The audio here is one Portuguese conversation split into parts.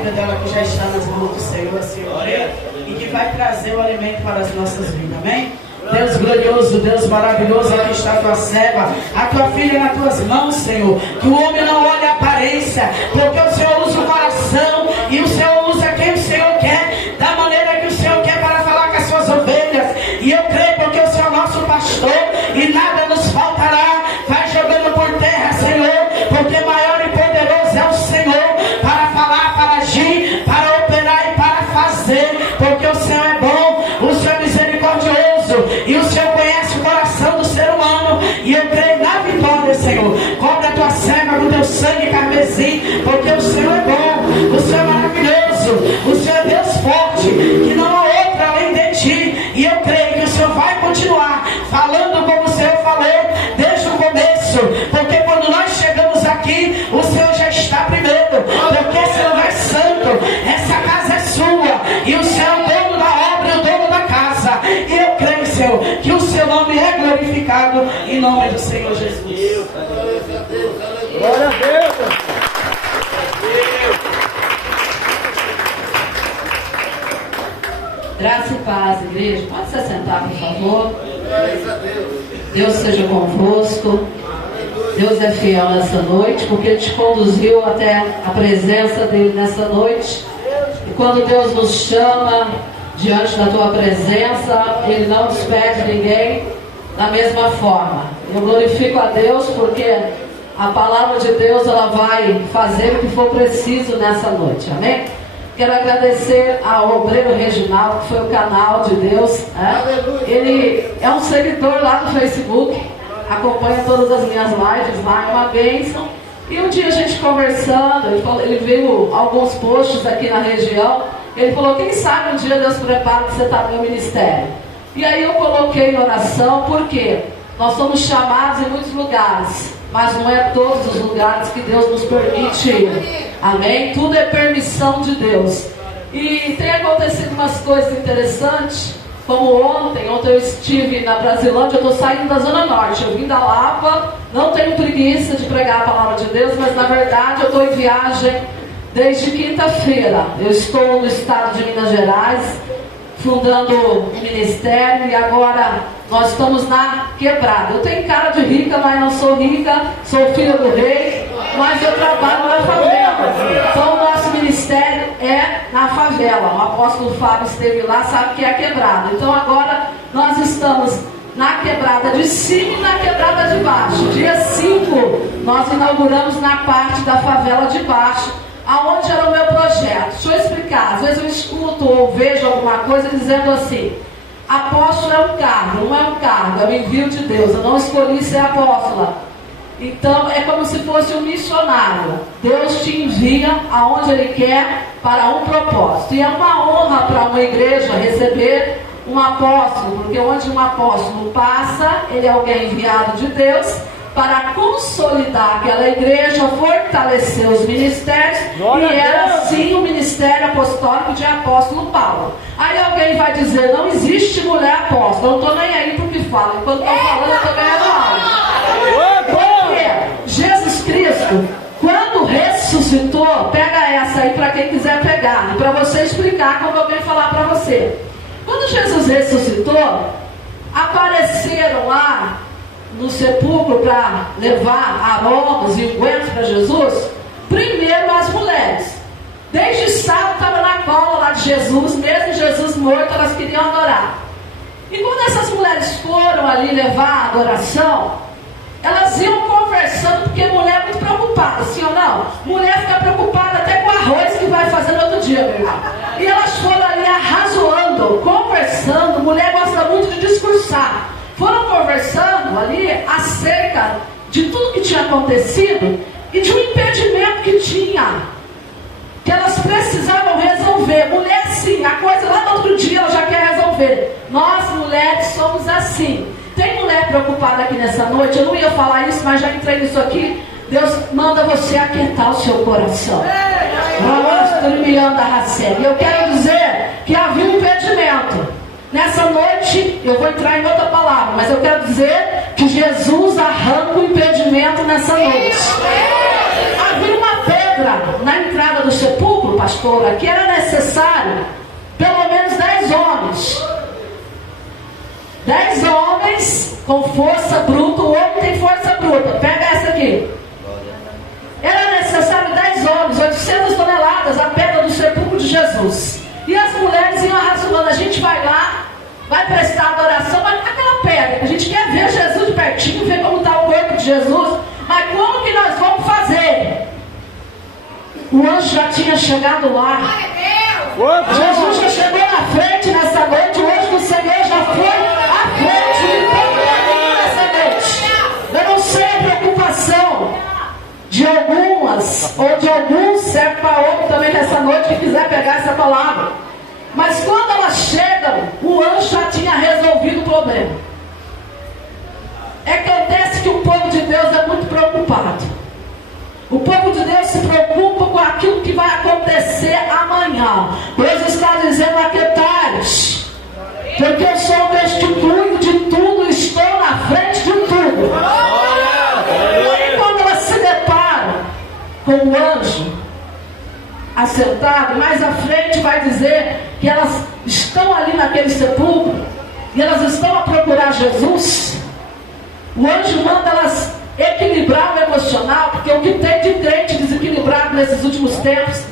vida dela que já está nas mãos do Senhor, Senhor, e que vai trazer o alimento para as nossas vidas, amém? Deus glorioso, Deus maravilhoso, aqui está a tua serva, a tua filha nas tuas mãos, Senhor. Que o homem não olhe a aparência, porque o Senhor usa o coração e o Senhor usa quem o Senhor quer, da maneira que o Senhor quer para falar com as suas ovelhas. E eu creio porque o Senhor é nosso pastor e nada nos faltará. Vai jogando por terra, Senhor, porque maior e poderoso é o Senhor para falar, para agir, para operar e para fazer, porque o Senhor é bom, o Senhor é misericordioso. E o Senhor conhece o coração do ser humano. E eu creio na vitória, Senhor. Cobre a tua serva com teu sangue carmesim, porque o Senhor é bom, o Senhor é maravilhoso, o Senhor é Deus forte, que não há outro além de ti. E eu creio que o Senhor vai continuar falando como o Senhor falou desde o começo, porque quando nós chegamos aqui, o Senhor já está primeiro, porque o Senhor é santo, essa casa é sua, e o Senhor é o dono da obra e o dono da casa. E eu creio, Senhor, que o seu nome é glorificado em nome do Senhor Jesus. Glória a Deus. Graça e paz, igreja. Pode se sentar, por favor. Deus seja convosco. Deus é fiel nessa noite, porque Ele te conduziu até a presença dEle nessa noite. E quando Deus nos chama diante da tua presença, Ele não despede ninguém da mesma forma. Eu glorifico a Deus porque a palavra de Deus ela vai fazer o que for preciso nessa noite, amém? Quero agradecer ao Obreiro Reginaldo, que foi o canal de Deus, né? Ele é um seguidor lá no Facebook, acompanha todas as minhas lives lá, é uma bênção. E um dia a gente conversando, ele viu alguns posts aqui na região. Ele falou, quem sabe um dia Deus prepara que você está no meu ministério. E aí eu coloquei em oração, porque nós somos chamados em muitos lugares, mas não é todos os lugares que Deus nos permite ir. Amém? Tudo é permissão de Deus. E tem acontecido umas coisas interessantes, como ontem eu estive na Brasilândia, eu estou saindo da Zona Norte, eu vim da Lapa, não tenho preguiça de pregar a palavra de Deus, mas na verdade eu estou em viagem desde quinta-feira. Eu estou no estado de Minas Gerais, fundando um ministério, e agora nós estamos na quebrada. Eu tenho cara de rica, mas não sou rica, sou filha do rei, mas eu trabalho na favela. Então o nosso ministério é na favela. O apóstolo Fábio esteve lá, sabe que é a quebrada. Então agora nós estamos na quebrada de cima e na quebrada de baixo. Dia 5 nós inauguramos na parte da favela de baixo, aonde era o meu projeto. Deixa eu explicar. Às vezes eu escuto ou vejo alguma coisa dizendo assim, apóstolo é um cargo. Não é um cargo, é um envio de Deus. Eu não escolhi ser apóstola. Então é como se fosse um missionário. Deus te envia aonde Ele quer para um propósito. E é uma honra para uma igreja receber um apóstolo, porque onde um apóstolo passa, ele é alguém enviado de Deus para consolidar aquela igreja, fortalecer os ministérios. Glória e era sim o ministério apostólico de apóstolo Paulo. Aí alguém vai dizer, não existe mulher apóstola. Eu não estou nem aí para o que fala. Enquanto estou falando, eu estou ganhando algo. Porque Jesus Cristo, quando ressuscitou, pega essa aí para quem quiser pegar, e para você explicar como eu venho falar para você. Quando Jesus ressuscitou, apareceram lá no sepulcro para levar aromas e ungüentos para Jesus, primeiro as mulheres. Desde sábado estava na cola lá de Jesus, mesmo Jesus morto, elas queriam adorar. E quando essas mulheres foram ali levar a adoração, elas iam conversando, porque mulher é muito preocupada, sim ou não? Mulher fica preocupada até com o arroz que vai fazer no outro dia, meu irmão. E elas foram ali arrazoando, conversando. Mulher gosta muito de discursar. Foram conversando ali acerca de tudo que tinha acontecido e de um impedimento que tinha, que elas precisavam resolver. Mulher sim, a coisa lá no outro dia ela já quer resolver. Nós mulheres somos assim. Tem mulher preocupada aqui nessa noite? Eu não ia falar isso, mas já entrei nisso aqui. Deus manda você aquietar o seu coração. E eu quero dizer que havia um impedimento. Nessa noite, eu vou entrar em outra palavra, mas eu quero dizer que Jesus arranca o impedimento nessa noite. Havia uma pedra na entrada do sepulcro pastora, que era necessário pelo menos 10 homens. 10 homens com força bruta. O homem tem força bruta. Pega essa aqui. Era necessário 10 homens, 800 toneladas, a pedra do sepulcro de Jesus. E as mulheres iam arrazoando. A gente vai lá, vai prestar adoração, mas aquela pedra, a gente quer ver Jesus de pertinho, ver como está o corpo de Jesus. Mas como que nós vamos fazer? O anjo já tinha chegado lá. Jesus já chegou na frente nessa noite. O anjo do Senhor já foi à frente de todo mundo nessa noite. Eu não sei a preocupação de algumas ou de alguns, serve para outro também nessa noite que quiser pegar essa palavra. Mas quando elas chegam, o anjo já tinha resolvido o problema. Acontece que o povo de Deus é muito preocupado. O povo de Deus se preocupa com aquilo que vai acontecer amanhã. Deus está dizendo aqui tarde, porque eu sou o destituído de tudo, estou na frente de tudo. E quando elas se deparam com o anjo assentado, mais à frente vai dizer que elas estão ali naquele sepulcro e elas estão a procurar Jesus. O anjo manda elas equilibrar o emocional, porque o que tem de crente desequilibrado nesses últimos tempos,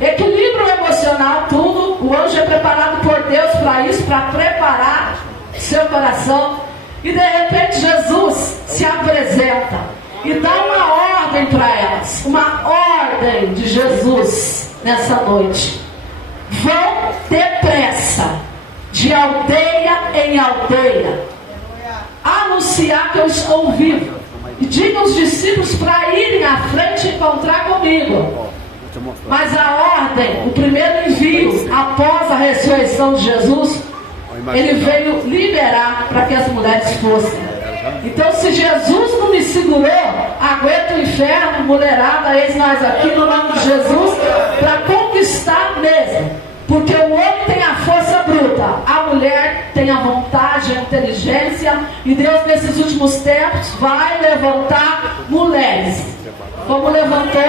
equilíbrio emocional, tudo. O anjo é preparado por Deus para isso, para preparar seu coração. E de repente Jesus se apresenta e dá uma ordem para elas, uma ordem de Jesus nessa noite: vão depressa, de aldeia em aldeia, anunciar que eu estou vivo, e diga aos discípulos para irem à frente e encontrar comigo. Mas a ordem, o primeiro envio após a ressurreição de Jesus, ele veio liberar para que as mulheres fossem. Então, se Jesus não me segurou, aguenta o inferno, mulherada, eis nós aqui no nome de Jesus, para conquistar mesmo. Porque o homem tem a força bruta, a mulher tem a vontade, a inteligência, e Deus nesses últimos tempos vai levantar mulheres. Como levantou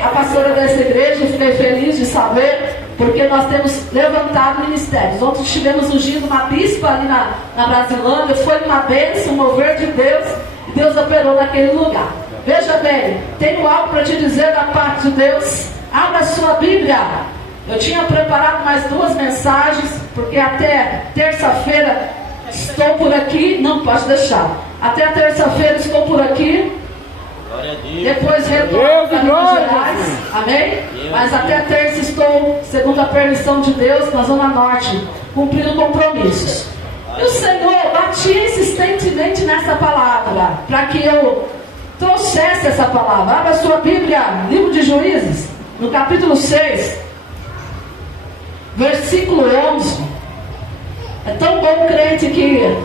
a pastora dessa igreja, eu fiquei feliz de saber, porque nós temos levantado ministérios. Ontem estivemos ungindo uma bispa ali na Brasilândia, foi uma bênção, um mover de Deus, e Deus operou naquele lugar. Veja bem, tenho algo para te dizer da parte de Deus. Abra sua Bíblia. Eu tinha preparado mais 2 mensagens, porque até terça-feira estou por aqui. Não, pode deixar. Até terça-feira estou por aqui. Depois retorno para Minas Gerais. Amém? Mas até terça estou, segundo a permissão de Deus, na Zona Norte, cumprindo compromissos. E o Senhor batia insistentemente nessa palavra, para que eu trouxesse essa palavra. Abra sua Bíblia, livro de Juízes, no capítulo 6. Versículo 11. É tão bom crente que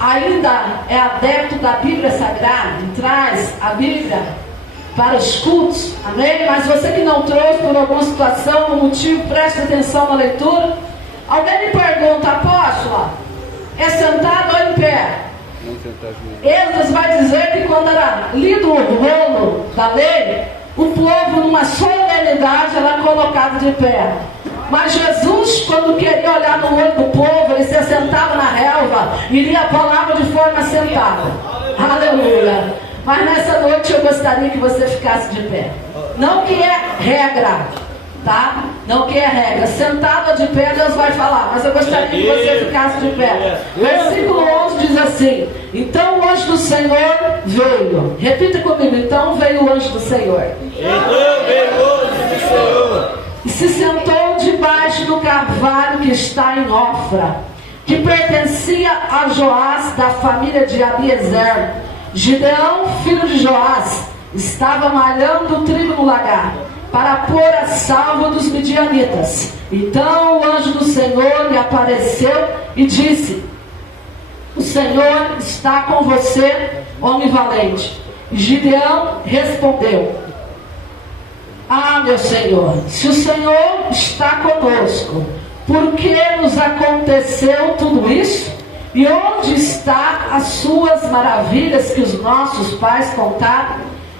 ainda é adepto da Bíblia Sagrada e traz a Bíblia para os cultos, amém? Mas você que não trouxe por alguma situação, algum motivo, preste atenção na leitura. Alguém me pergunta: apóstola, é sentado ou em pé? Esdras vai dizer que quando era lido o rolo da lei, o povo numa solenidade era colocado de pé. Mas Jesus, quando queria olhar no olho do povo, ele se assentava na relva e lia a palavra de forma sentada. Aleluia. Mas nessa noite eu gostaria que você ficasse de pé. Não que é regra, tá? Não que é regra. Sentado ou de pé, Deus vai falar. Mas eu gostaria que você ficasse de pé. Versículo 11 diz assim: então o anjo do Senhor veio. Repita comigo: então veio o anjo do Senhor. Então veio o anjo do Senhor. E se sentou debaixo do carvalho que está em Ofra, que pertencia a Joás, da família de Abiezer. Gideão, filho de Joás, estava malhando o trigo no lagar, para pôr a salvo dos midianitas. Então o anjo do Senhor lhe apareceu e disse: o Senhor está com você, homem valente. E Gideão respondeu: ah, meu Senhor, se o Senhor está conosco, por que nos aconteceu tudo isso? E onde estão as suas maravilhas que os nossos pais contaram?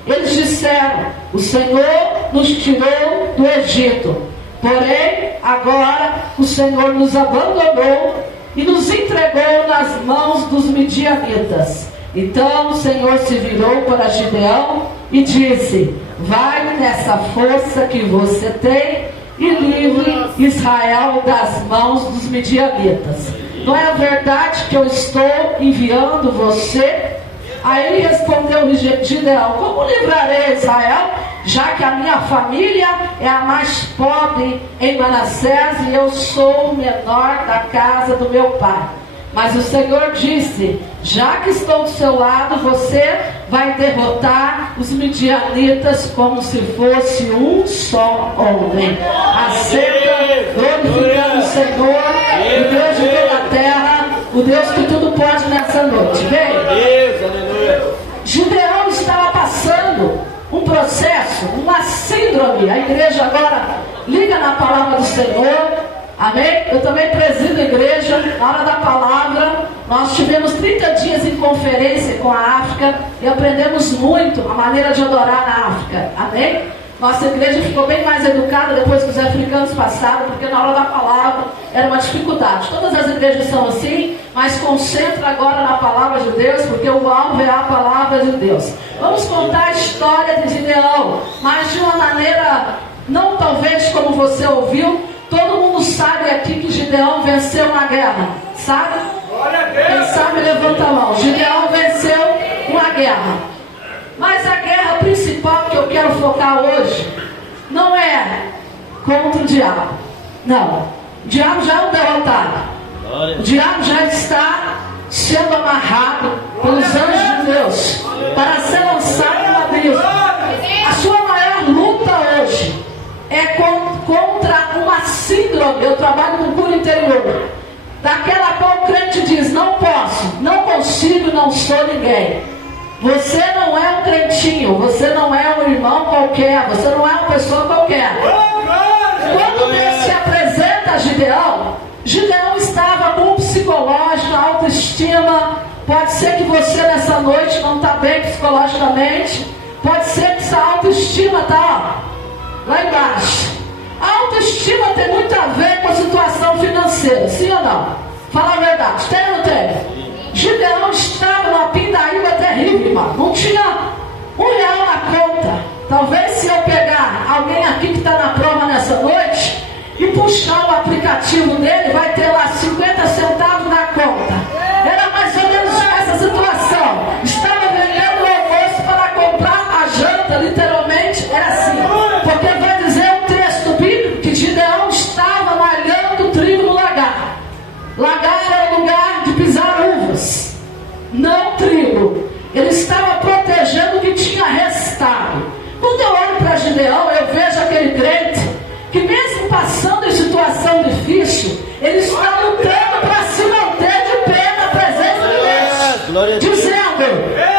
Eles disseram: o Senhor nos tirou do Egito. Porém, agora o Senhor nos abandonou e nos entregou nas mãos dos midianitas. Então o Senhor se virou para Gideão e disse: vai nessa força que você tem e livre Israel das mãos dos midianitas. Não é verdade que eu estou enviando você? Aí respondeu Gideão: como livrarei Israel, já que a minha família é a mais pobre em Manassés e eu sou o menor da casa do meu pai? Mas o Senhor disse: já que estou do seu lado, você vai derrotar os midianitas como se fosse um só homem. Aceita, glorificando o Senhor, o Deus de toda a terra, o Deus que tudo pode nessa noite. Vem. Gideão estava passando um processo, uma síndrome. A igreja agora liga na palavra do Senhor. Amém? Eu também presido a igreja. Na hora da palavra, nós tivemos 30 dias em conferência com a África e aprendemos muito a maneira de adorar na África. Amém? Nossa igreja ficou bem mais educada depois que os africanos passaram, porque na hora da palavra era uma dificuldade. Todas as igrejas são assim, mas concentra agora na palavra de Deus, porque o alvo é a palavra de Deus. Vamos contar a história de Gideão, mas de uma maneira, não talvez como você ouviu. Todo mundo sabe aqui que Gideão venceu uma guerra, sabe? Quem sabe levanta a mão. Gideão venceu uma guerra. Mas a guerra principal que eu quero focar hoje não é contra o diabo. Não. O diabo já é um derrotado. O diabo já está sendo amarrado pelos anjos de Deus para ser lançado no abismo. A sua maior luta hoje é contra uma síndrome. Eu trabalho com cura interior, daquela qual o crente diz: não posso, não consigo, não sou ninguém. Você não é um crentinho, você não é um irmão qualquer, você não é uma pessoa qualquer. Quando Deus se apresenta a Gideão, Gideão estava com um psicológico, autoestima. Pode ser que você nessa noite não está bem psicologicamente. Pode ser que sua autoestima está lá embaixo. A autoestima tem muito a ver com a situação financeira, sim ou não? Fala a verdade, tem ou não tem? Gideão estava numa pindaíba terrível, irmão. Não tinha R$1 na conta. Talvez se eu pegar alguém aqui que está na prova nessa noite e puxar o aplicativo dele, vai ter lá 50 centavos na conta. Era mais ou menos essa situação. Estava vendendo o almoço para comprar a janta, literalmente era assim. Porque vai dizer o texto bíblico que Gideão estava malhando trigo no lagar. Lagar era o lugar de pisar uvas, não trigo. Ele estava protegendo o que tinha restado. Quando eu olho para Gideão, eu vejo aquele crente que, mesmo passando em situação difícil, ele está lutando para se manter de pé na presença de Deus, dizendo: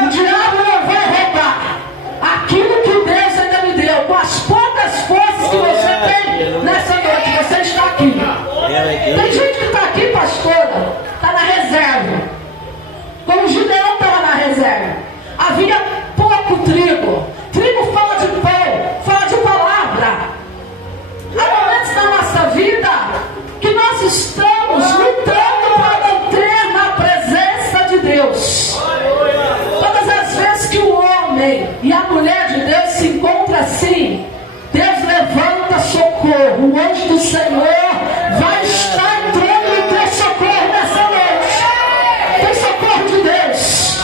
o diabo não vai roubar aquilo que Deus ainda me deu. Com as poucas forças que você tem nessa noite, você está aqui. Tem gente que está aqui, pastora, está na reserva. Como Gideão estava na reserva, havia pouco trigo. Trigo fala de pão, fala de palavra. Há momentos na nossa vida que nós estamos lutando para manter na presença de Deus. Todas as vezes que o homem e a mulher de Deus se encontram assim, Deus levanta socorro. O anjo do Senhor vai estar entrando em teu socorro nessa noite. Tem socorro de Deus.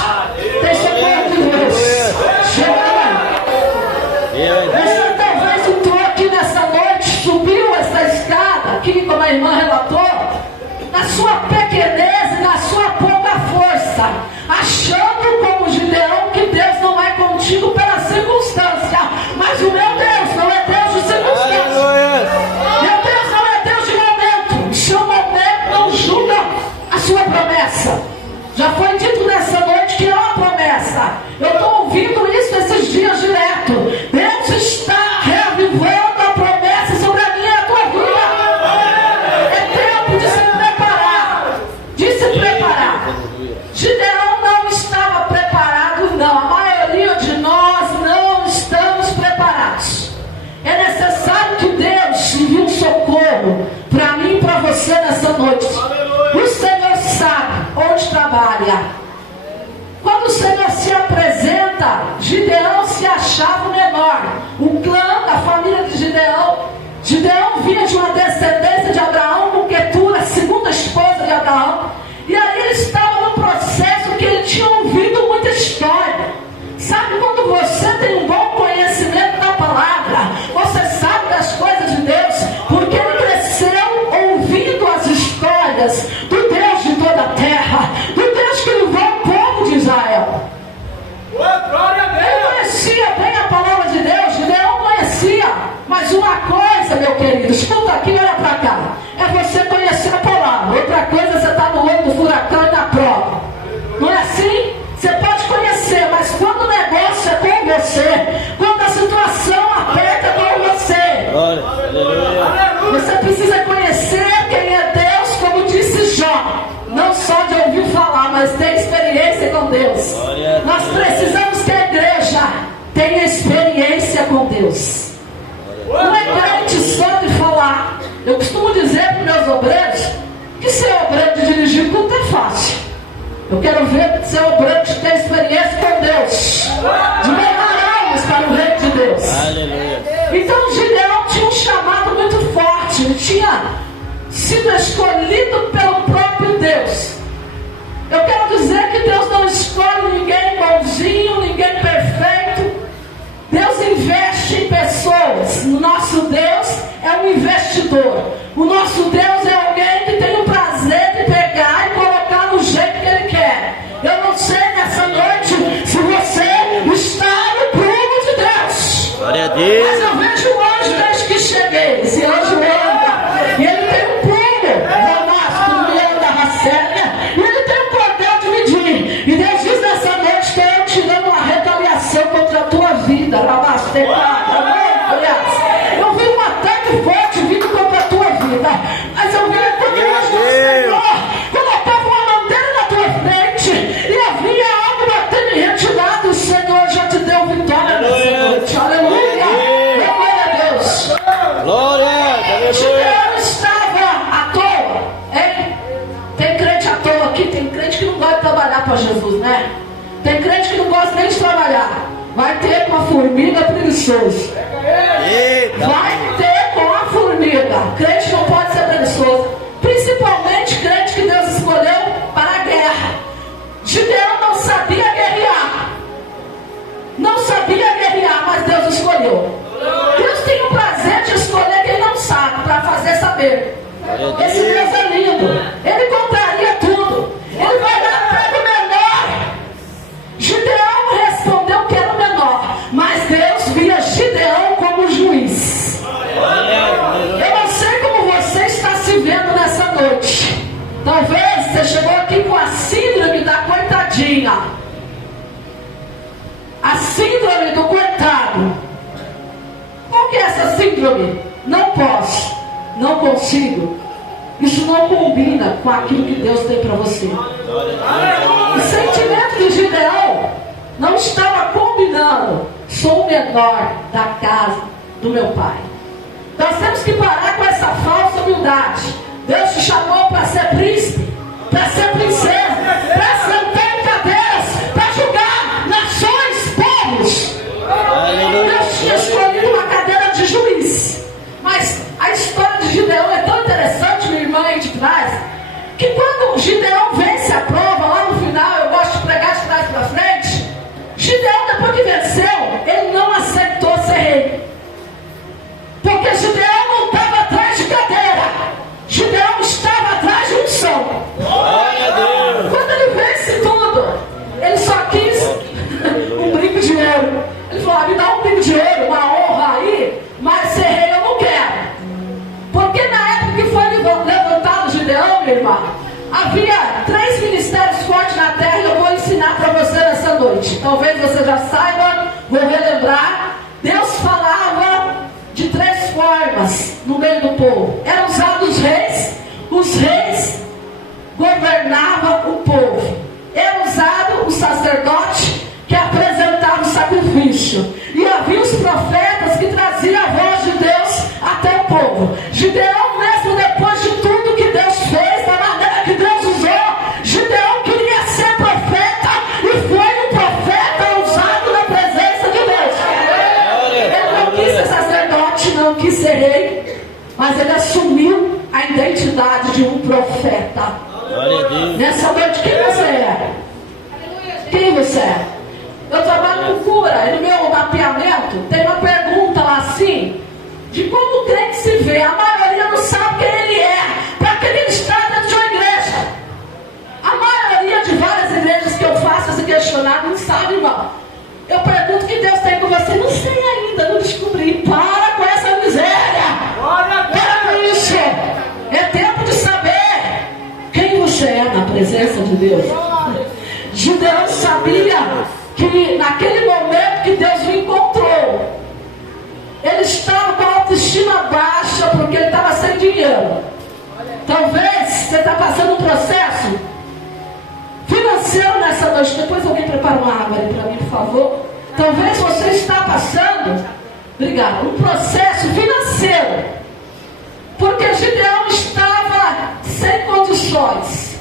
Tem socorro de Deus. Você talvez entrou aqui nessa noite, subiu essa escada aqui, como a irmã relatou, na sua pequenez e na sua pouca força, achando como Gideão que Deus não é contigo pela circunstância. Mas o meu Deus não é Deus de circunstância. Meu Deus não é Deus de momento. O seu momento não julga a sua promessa. Já foi dito nessa noite que é uma promessa. Eu estou ouvindo isso esses dias direto. Deus está reavivando a promessa sobre a minha e a tua vida. É tempo de se preparar. Gideão não estava preparado para mim e para você nessa noite. O Senhor sabe onde trabalha. Quando o Senhor se apresenta, Gideão se achava o menor. O clã da família de Gideão vinha de uma descendência de Abraão, com Quetura, a segunda esposa de Abraão. E aí ele estava no processo que ele tinha ouvido muita história. Sabe quando você tem um bom conhecimento da palavra, você sabe das coisas de Deus, porque ele cresceu ouvindo as histórias do Deus de toda a terra, do Deus que levou o povo de Israel. Ele conhecia bem a palavra de Deus, Gideão conhecia, mas uma coisa, meu querido, escuta aqui, olha para cá, é você conhecer a palavra, outra coisa é você estar no olho do furacão e na prova. Não é assim? Você pode conhecer, mas quando o negócio é com você, quando a situação aperta com você, você precisa conhecer quem é Deus, como disse Jó. Não só de ouvir falar, mas ter experiência com Deus. Nós precisamos que a igreja tenha experiência com Deus. Não é crente só de falar. Eu costumo dizer para os meus obreiros que ser obreiro de dirigir culto é fácil. Eu quero ver ser obreiro que tem experiência com Deus, de levar almas para o reino de Deus. Aleluia. Então Gideão tinha um chamado muito forte. Ele tinha sido escolhido pelo próprio Deus. Eu quero dizer que Deus não escolhe ninguém bonzinho, ninguém perfeito. Deus investe em pessoas. O nosso Deus é um investidor. O nosso Deus é alguém que tem o prazer de pegar e colocar no jeito que Ele quer. Eu não sei nessa noite se você está no prumo de Deus. Glória a Deus. Mas eu vejo o anjo desde que cheguei. Esse anjo anda. E ele tem um prumo. No meio da racélia. E ele tem o poder de medir. E Deus diz nessa noite: estou tirando uma retaliação contra a tua vida. Eu vi um ataque forte vindo contra a tua vida. Mas eu vi quando o anjo do Senhor colocava uma bandeira na tua frente e havia algo batendo em retirada. O Senhor já te deu vitória nessa noite. Aleluia. Glória a Deus. Glória. Gideão estava à toa, hein? Tem crente à toa aqui, tem crente que não gosta de trabalhar para Jesus, né? Tem crente que não gosta nem de trabalhar. Vai ter com a formiga preguiçoso. Vai ter com a formiga. Crente não pode ser preguiçoso. Principalmente crente que Deus escolheu para a guerra. Gideão não sabia guerrear. Não sabia guerrear, mas Deus escolheu. Deus tem o prazer de escolher quem não sabe, para fazer saber. Esse Deus é lindo. Ele contraria tudo. Ele vai dar para o menor. Gideão respondeu que era o menor, mas Deus via Gideão como juiz. Eu não sei como você está se vendo nessa noite. Talvez você chegou aqui com a síndrome da coitadinha, a síndrome do coitado. Qual que é essa síndrome? Não posso, não consigo. Isso não combina com aquilo que Deus tem para você. O sentimento de Gideão não estava combinando. Sou o menor da casa do meu pai. Nós temos que parar com essa falsa humildade. Deus te chamou para ser príncipe, para ser princesa, para sentar em cadeiras, para julgar nações, povos. Deus tinha escolhido uma cadeira de juiz. Mas a história de Gideão é tão interessante, minha irmã aí de trás, que quando Gideão vence a prova, lá no final, eu gosto de pregar de trás para frente, Gideão, depois que venceu, ele não aceitou ser rei. Porque Gideão não estava atrás de cadeira, Gideão estava atrás de unção. Quando ele vence tudo, ele só quis um brinco de ouro. Ele falou: me dá um brinco de ouro, uma honra aí, mas ser rei eu não quero. Porque na época que foi levantado Gideão, minha irmã, havia 3 ministérios fortes na terra, e eu vou ensinar para você nessa noite. Talvez você já saiba, vou relembrar. Deus falava de 3 formas no meio do povo. Eram usados os reis governavam o povo. Era usado o sacerdote, que apresentava o sacrifício. E havia os profetas que traziam a voz de Deus até o povo. Gideão, mesmo serei. Mas ele assumiu a identidade de um profeta. Glória a Deus. Nessa noite, quem você é? Quem você é? Eu trabalho com cura, e no meu mapeamento tem uma pergunta lá assim, de como o crente se vê. A maioria não sabe quem ele é, para que ele está dentro de uma igreja. A maioria de várias igrejas que eu faço esse questionário não sabe, irmão. Eu pergunto o que Deus tem com você, não sei ainda, não descobri. Para com essa miséria. Para com isso. É tempo de saber quem você é na presença de Deus. Gideão sabia que naquele momento que Deus o encontrou, ele estava com a autoestima baixa porque ele estava sem dinheiro. Talvez você está passando um processo financeiro nessa noite. Depois alguém prepara uma água aí para mim, por favor. Talvez você está passando, obrigado, um processo financeiro, porque Gideão estava sem condições.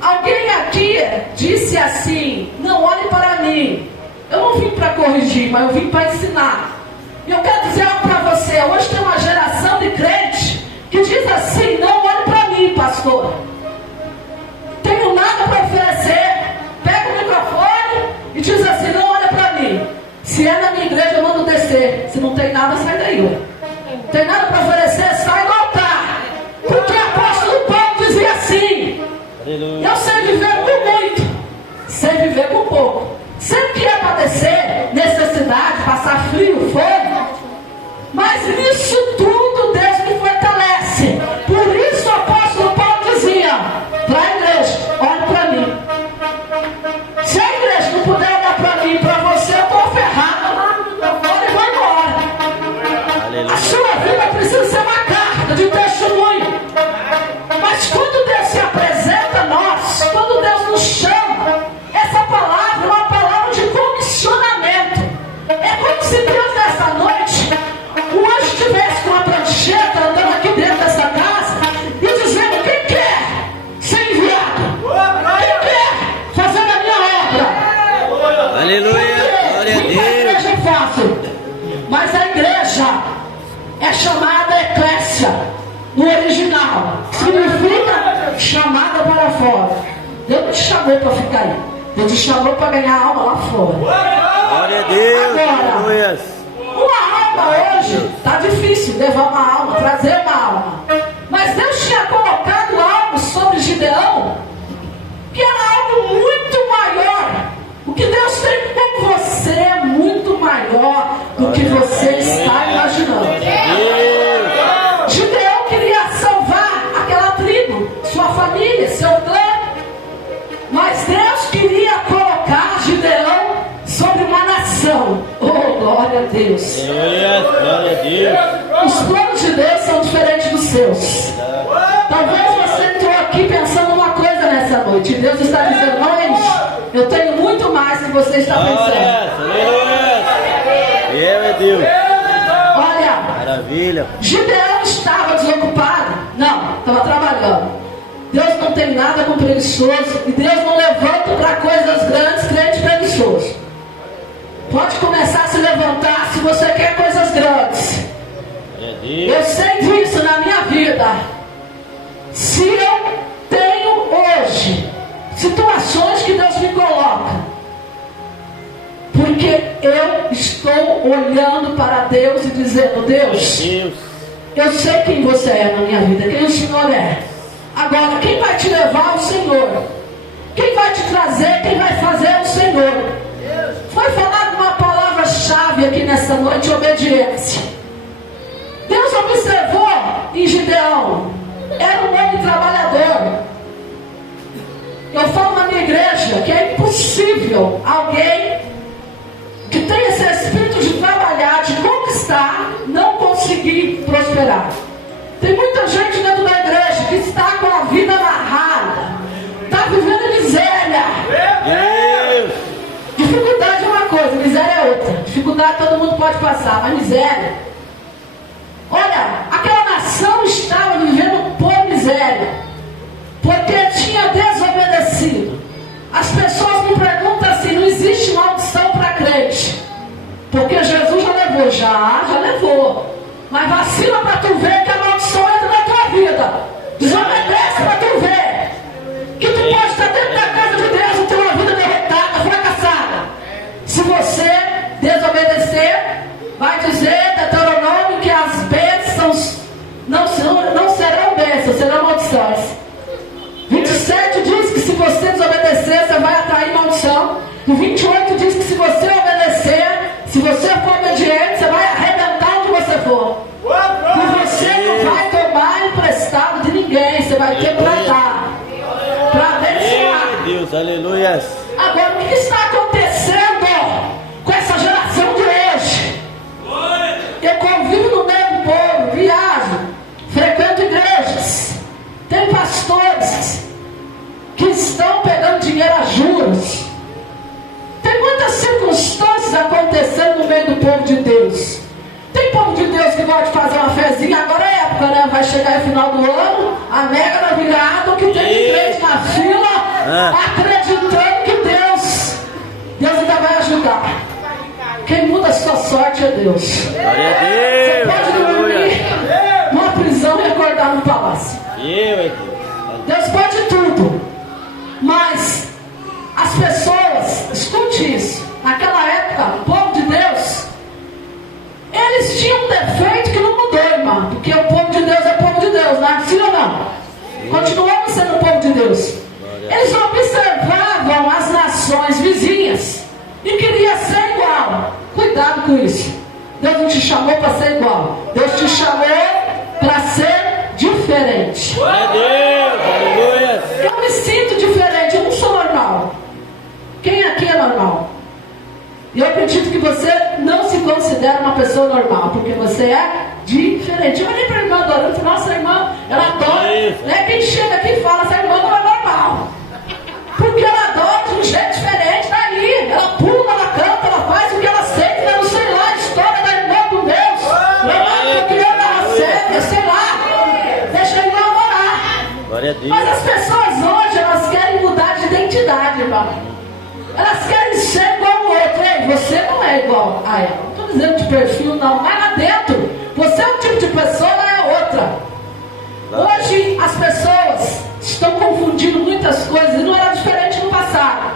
Alguém aqui disse assim: não olhe para mim. Eu não vim para corrigir, mas eu vim para ensinar. E eu quero dizer algo para você. Hoje tem uma geração de crentes que diz assim: não olhe para mim, pastor. Tenho nada para oferecer. Pega o microfone e diz assim: não olha para mim. Se é na minha igreja, eu mando descer. Se não tem nada, sai daí. Tem nada para oferecer, sai do altar. Porque o apóstolo Paulo dizia assim: eu sei viver com muito, sei viver com pouco. Sempre que é padecer necessidade, passar frio, fome, mas nisso tudo Deus me fortalece. Por isso o apóstolo Paulo dizia para a igreja: olhe para mim. Se a igreja não puder olhar para mim, para você, eu estou ferrado. Eu vou embora. A sua vida precisa ser uma carta de testemunho. Mas quando Deus se apresenta a nós, quando Deus nos chama, essa palavra é uma palavra de comissionamento. É como se Deus nessa noite, o anjo estivesse com uma prancheta andando aqui dentro dessa casa e dizendo: quem quer ser enviado? Quem quer fazer a minha obra? Aleluia. Glória a Deus. A igreja é fácil, mas a igreja é chamada eclésia. No original, significa chamada para fora. Deus não te chamou para ficar aí. Deus te chamou para ganhar alma lá fora. Glória a Deus. Agora, uma alma hoje está difícil levar uma alma, trazer uma alma. Mas Deus tinha colocado algo sobre Gideão que era algo muito maior. O que Deus tem com você é muito maior do que você está imaginando. Gideão queria salvar aquela tribo, sua família, seu clã. Mas Deus queria colocar Gideão sobre uma nação. Oh, glória a Deus. Glória a Deus. Os planos de Deus são diferentes dos seus. Talvez você entrou aqui pensando uma coisa nessa noite. E Deus está dizendo: não é isso. Eu tenho muito mais que você está pensando. Glória a Deus. Olha, Maravilha. Gideão estava desocupado? Não, estava trabalhando. Deus não tem nada com preguiçoso. E Deus não levanta para coisas grandes crente preguiçoso. Pode começar a se levantar se você quer coisas grandes. Eu sei disso na minha vida. Se eu tenho hoje situações que Deus me coloca, porque eu estou olhando para Deus e dizendo: Deus, eu sei quem você é na minha vida, quem o Senhor é. Agora, quem vai te levar é o Senhor. Quem vai te trazer, quem vai fazer é o Senhor. Foi falada uma palavra-chave aqui nessa noite: obediência. Deus observou em Gideão. Era um homem trabalhador. Eu falo na minha igreja que é impossível alguém que tem esse espírito de trabalhar, de conquistar, não conseguir prosperar. Tem muita gente dentro da igreja que está com a vida amarrada, está vivendo miséria. Dificuldade é uma coisa, miséria é outra. Dificuldade todo mundo pode passar, mas miséria. Olha, aquela nação estava vivendo por miséria, porque tinha desobedecido. As pessoas me perguntam assim: não existe maldição para crente? Porque Jesus já levou, já levou. Mas vacila para tu ver que a maldição entra na tua vida. Desobedece para tu ver que tu pode estar dentro da casa de Deus e ter uma vida derrotada, fracassada. Se você desobedecer, vai dizer Deuteronômio que as bênçãos não serão bênçãos, serão maldições. 27 diz que se você desobedecer, você vai atrair maldição. E 28 diz que se você obedecer, se você for obediente, você vai arrebentar onde você for. E você não vai tomar emprestado de ninguém, você vai ter para dar, para abençoar. Deus, aleluia. Agora, o que está acontecendo com essa geração de hoje? Eu convivo no meio do povo, viajo, frequento igrejas, tem pastores que estão pegando dinheiro a juros. Tem muitas circunstâncias acontecendo no meio do povo de Deus. Tem povo de Deus que gosta de fazer uma fezinha, agora é época, né? Vai chegar no final do ano, a mega da virada, que tem crente na fila, acreditando que Deus ainda vai ajudar. Quem muda a sua sorte é Deus. Glória a Deus. Você pode dormir numa prisão e acordar no palácio. Deus pode tudo. Mas as pessoas, escute isso, naquela época, o povo de Deus, eles tinham um defeito que não mudou, irmão. Porque o povo de Deus é povo de Deus, não é? Sim ou não? Continuamos sendo o povo de Deus. Eles observavam as nações vizinhas e queriam ser igual. Cuidado com isso. Deus não te chamou para ser igual. Deus te chamou para ser diferente. Glória a Deus, aleluia. Eu me sinto diferente, eu não sou normal. Quem aqui é normal? E eu acredito que você não se considera uma pessoa normal, porque você é diferente. Eu olhei para a irmã adorando e falei, nossa, a irmã, ela adora. Né? Quem chega aqui e fala, essa irmã não é normal. Porque ela adora de um jeito diferente daí. Ela pula, ela canta, ela faz o que ela sente, eu não sei lá, a história da irmã com Deus. Eu criou ela sente, sei lá. Deixa a irmã orar. Glória a Deus. Mas as pessoas hoje, elas querem mudar de identidade, irmão. Elas querem ser igual ao outro. Ei, você não é igual a ela. Não estou dizendo de perfil, não. Mas lá dentro, você é um tipo de pessoa, ela é outra. Hoje, as pessoas estão confundindo muitas coisas e não era diferente no passado.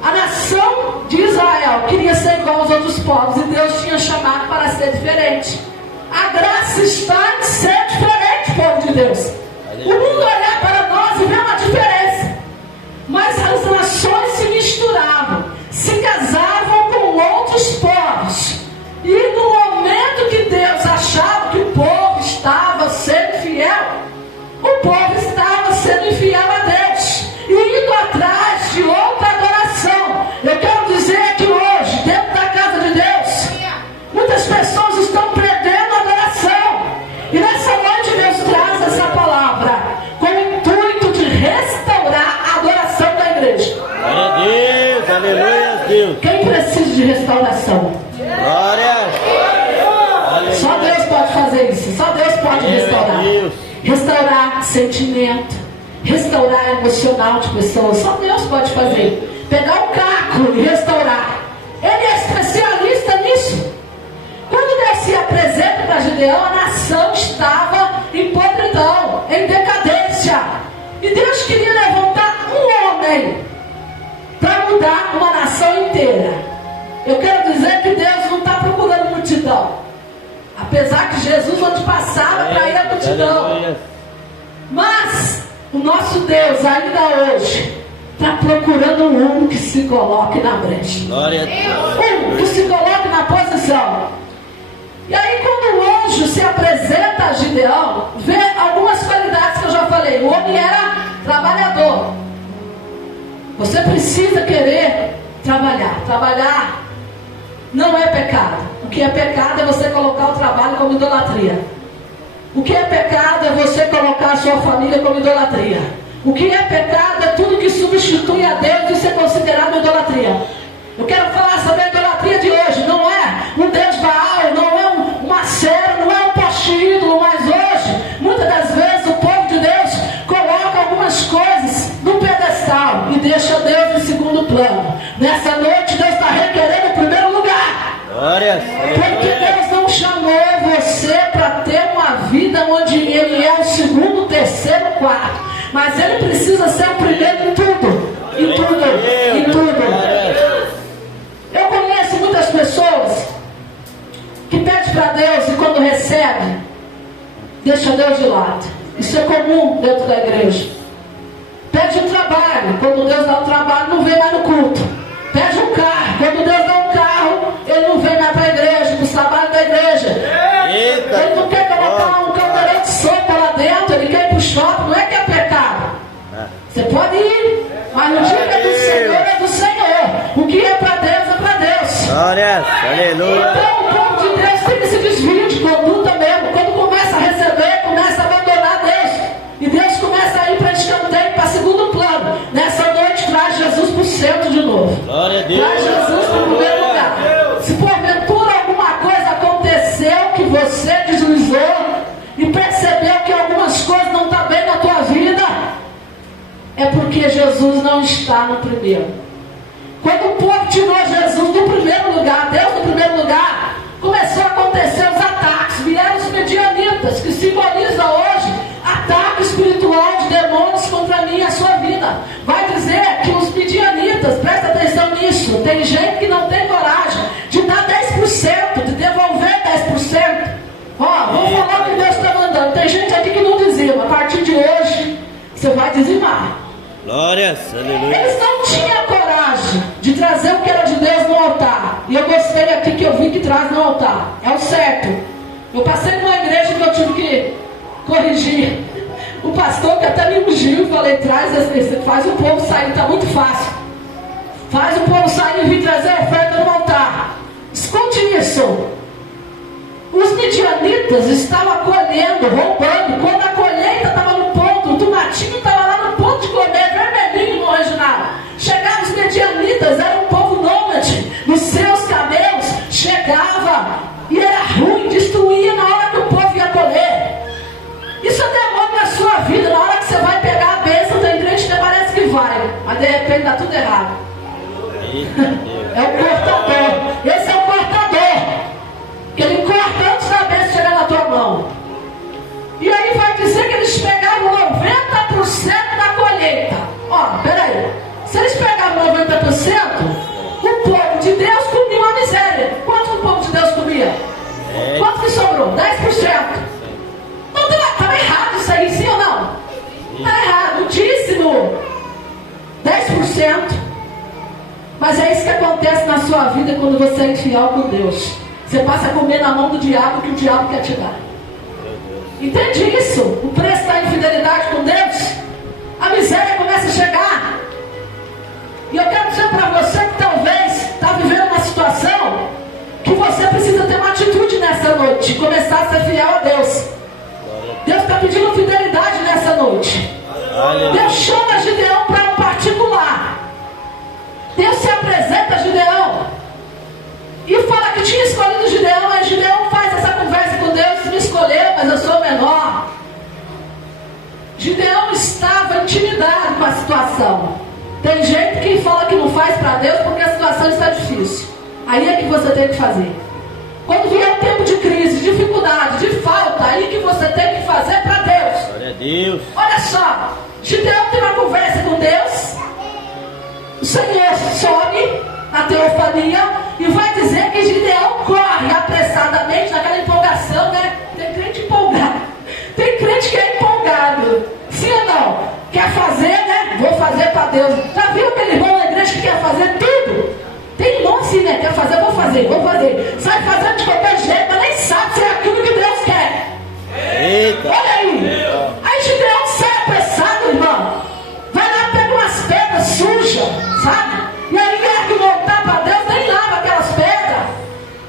A nação de Israel queria ser igual aos outros povos e Deus tinha chamado para ser diferente. A graça está em ser diferente, povo de Deus. O mundo olhar para nós e ver uma diferença. Mas as nações se misturavam, se casavam com outros povos. E no momento que Deus achava que o povo estava sendo fiel, o povo estava sendo infiel a Deus e indo atrás de outra adoração. Eu quero dizer que hoje, dentro da casa de Deus, muitas pessoas estão perdendo a adoração. E nessa noite Deus traz essa palavra com o intuito de restaurar a adoração da igreja. Glória a Deus, aleluia, Deus. Quem precisa de restauração? Glória. Só Deus pode fazer isso. Só Deus pode restaurar. Restaurar sentimento, restaurar emocional de pessoas. Só Deus pode fazer. Pegar um caco e restaurar. Ele é especialista nisso. Quando Deus se apresenta para Gideão, a nação estava em podridão, em decadência. E Deus queria levantar um homem para mudar uma nação inteira. Eu quero dizer que Deus não está procurando multidão. Apesar que Jesus, onde passava, atraía a multidão. Mas o nosso Deus, ainda hoje, está procurando um que se coloque na brecha. Glória a Deus. Um que se coloque na posição. E aí, quando o anjo se apresenta a Gideão, vê algumas qualidades que eu já falei. O homem era trabalhador. Você precisa querer trabalhar. Trabalhar não é pecado. O que é pecado é você colocar o trabalho como idolatria. O que é pecado é você colocar a sua família como idolatria. O que é pecado é tudo que substitui a Deus e ser considerado idolatria. Eu quero falar sobre a idolatria de hoje. Não é um Deus Baal, não é uma cera, não é um poste ídolo, mas hoje, muitas das vezes, o povo de Deus coloca algumas coisas no pedestal e deixa Deus em segundo plano. Nessa noite, Deus está requerendo o primeiro lugar. Glória. Porque Deus não chamou você para onde ele é o segundo, o terceiro, o quarto. Mas ele precisa ser o primeiro em tudo. Em tudo. Em tudo. Eu conheço muitas pessoas que pedem para Deus e quando recebe, deixa Deus de lado. Isso é comum dentro da igreja. Pede um trabalho, quando Deus dá um trabalho, não vem mais no culto. Pede um carro, quando Deus dá um carro, ele não vem mais para a igreja, para o trabalho da igreja. Eita. Ele não quer colocar um caldeirão de sopa lá dentro, ele quer ir para o shopping, não é que é pecado. Você pode ir, mas no dia que é do Senhor, é do Senhor. O que é para Deus, é para Deus. Glória, aleluia. Então o povo de Deus tem esse desvio de conduta mesmo. Quando começa a receber, começa a abandonar Deus. E Deus começa a ir para escanteio, para segundo plano. Nessa noite traz Jesus para o centro de novo. Glória a Deus. Traz Jesus para o primeiro lugar. Se porventura alguma coisa aconteceu que você deslizou e percebeu que algumas coisas não estão bem na tua vida, é porque Jesus não está no primeiro. Quando o povo tirou Jesus do primeiro lugar, Deus do primeiro lugar, começou a acontecer os ataques. Vieram os medianitas, que simbolizam hoje ataque espiritual de demônios contra mim e a sua vida. Vai dizer que os medianitas, presta atenção nisso, tem gente que não tem coragem de dar 10%, de devolver 10%. Ó, vou falar o que Deus está mandando. Tem gente aqui que não dizima. A partir de hoje, você vai dizimar. Glórias, aleluia. Eles não tinham coragem de trazer o que era de Deus no altar. E eu gostei aqui que eu vi que traz no altar. É o certo. Eu passei numa igreja que eu tive que corrigir. O pastor que até me ungiu e falei, faz o povo sair, está muito fácil. Faz o povo sair e vir trazer a oferta no altar. Escute isso. Os midianitas estavam colhendo, roubando. Quando a colheita estava no ponto, o tomatinho estava lá no ponto de comer, vermelhinho no original. Chegavam os midianitas, era um povo nômade, nos seus camelos, chegava e era ruim, destruía na hora que o povo ia colher. Isso é demônio na sua vida, na hora que você vai pegar a bênção, tem crente que parece que vai, mas de repente dá tudo errado. É o cortador, esse é o cortador. Ele corta antes da bênção chegar na tua mão. E aí vai dizer que eles pegavam 90% da colheita. Ó, peraí. Se eles pegavam 90%, o povo de Deus comia uma miséria. Quanto o povo de Deus comia? Quanto que sobrou? 10%. Não, estava errado isso aí, sim ou não? Está errado. O dízimo, 10%. Mas é isso que acontece na sua vida quando você é infiel com Deus. Você passa a comer na mão do diabo que o diabo quer te dar. Entende isso? O preço da infidelidade com Deus? A miséria começa a chegar. E eu quero dizer para você que talvez está vivendo uma situação que você precisa ter uma atitude nessa noite. Começar a ser fiel a Deus. Deus está pedindo fidelidade nessa noite. Deus chama Gideão para um particular. Deus se apresenta a Gideão e fala que tinha escolhido Gideão. Aí Gideão faz essa conversa com Deus. Me escolheu, mas eu sou menor. Gideão estava intimidado com a situação. Tem gente que fala que não faz para Deus porque a situação está difícil. Aí é que você tem que fazer. Quando vier um tempo de crise, de dificuldade, de falta, aí que você tem que fazer para Deus. Glória a Deus. Olha só, Gideão tem uma conversa com Deus. O Senhor sobe na teofania e vai dizer que Gideão corre apressadamente naquela empolgação, né? Tem crente empolgado. Tem crente que é empolgado. Sim ou não? Quer fazer, né? Vou fazer para Deus. Já viu aquele irmão na igreja que quer fazer tudo? Tem irmão assim, né? Quer fazer, vou fazer. Sai fazendo de qualquer jeito, mas nem sabe se é aquilo que Deus quer. Eita. Olha aí. Aí Gideão sai apressado, irmão. Vai lá, pega umas pedras sujas, sabe? E aí ergue o altar para Deus, nem lava aquelas pedras.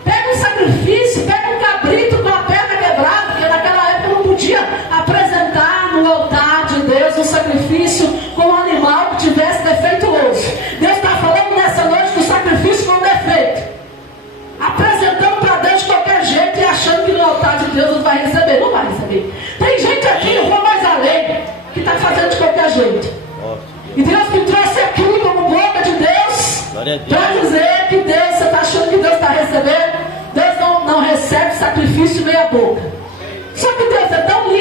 Pega um sacrifício, pega um cabrito com a perna quebrada, porque naquela época não podia apresentar no altar de Deus um sacrifício com um animal que tivesse defeituoso. Deus está falando nessa noite do sacrifício com defeito. Apresentando para Deus de qualquer jeito e achando que no altar de Deus não vai receber. Não vai receber. Tem gente aqui, eu vou mais além, que está fazendo de qualquer jeito. E Deus me trouxe aqui como boca de Deus para dizer que Deus, você está achando que Deus está recebendo? Deus não recebe sacrifício meia boca. Só que Deus é tão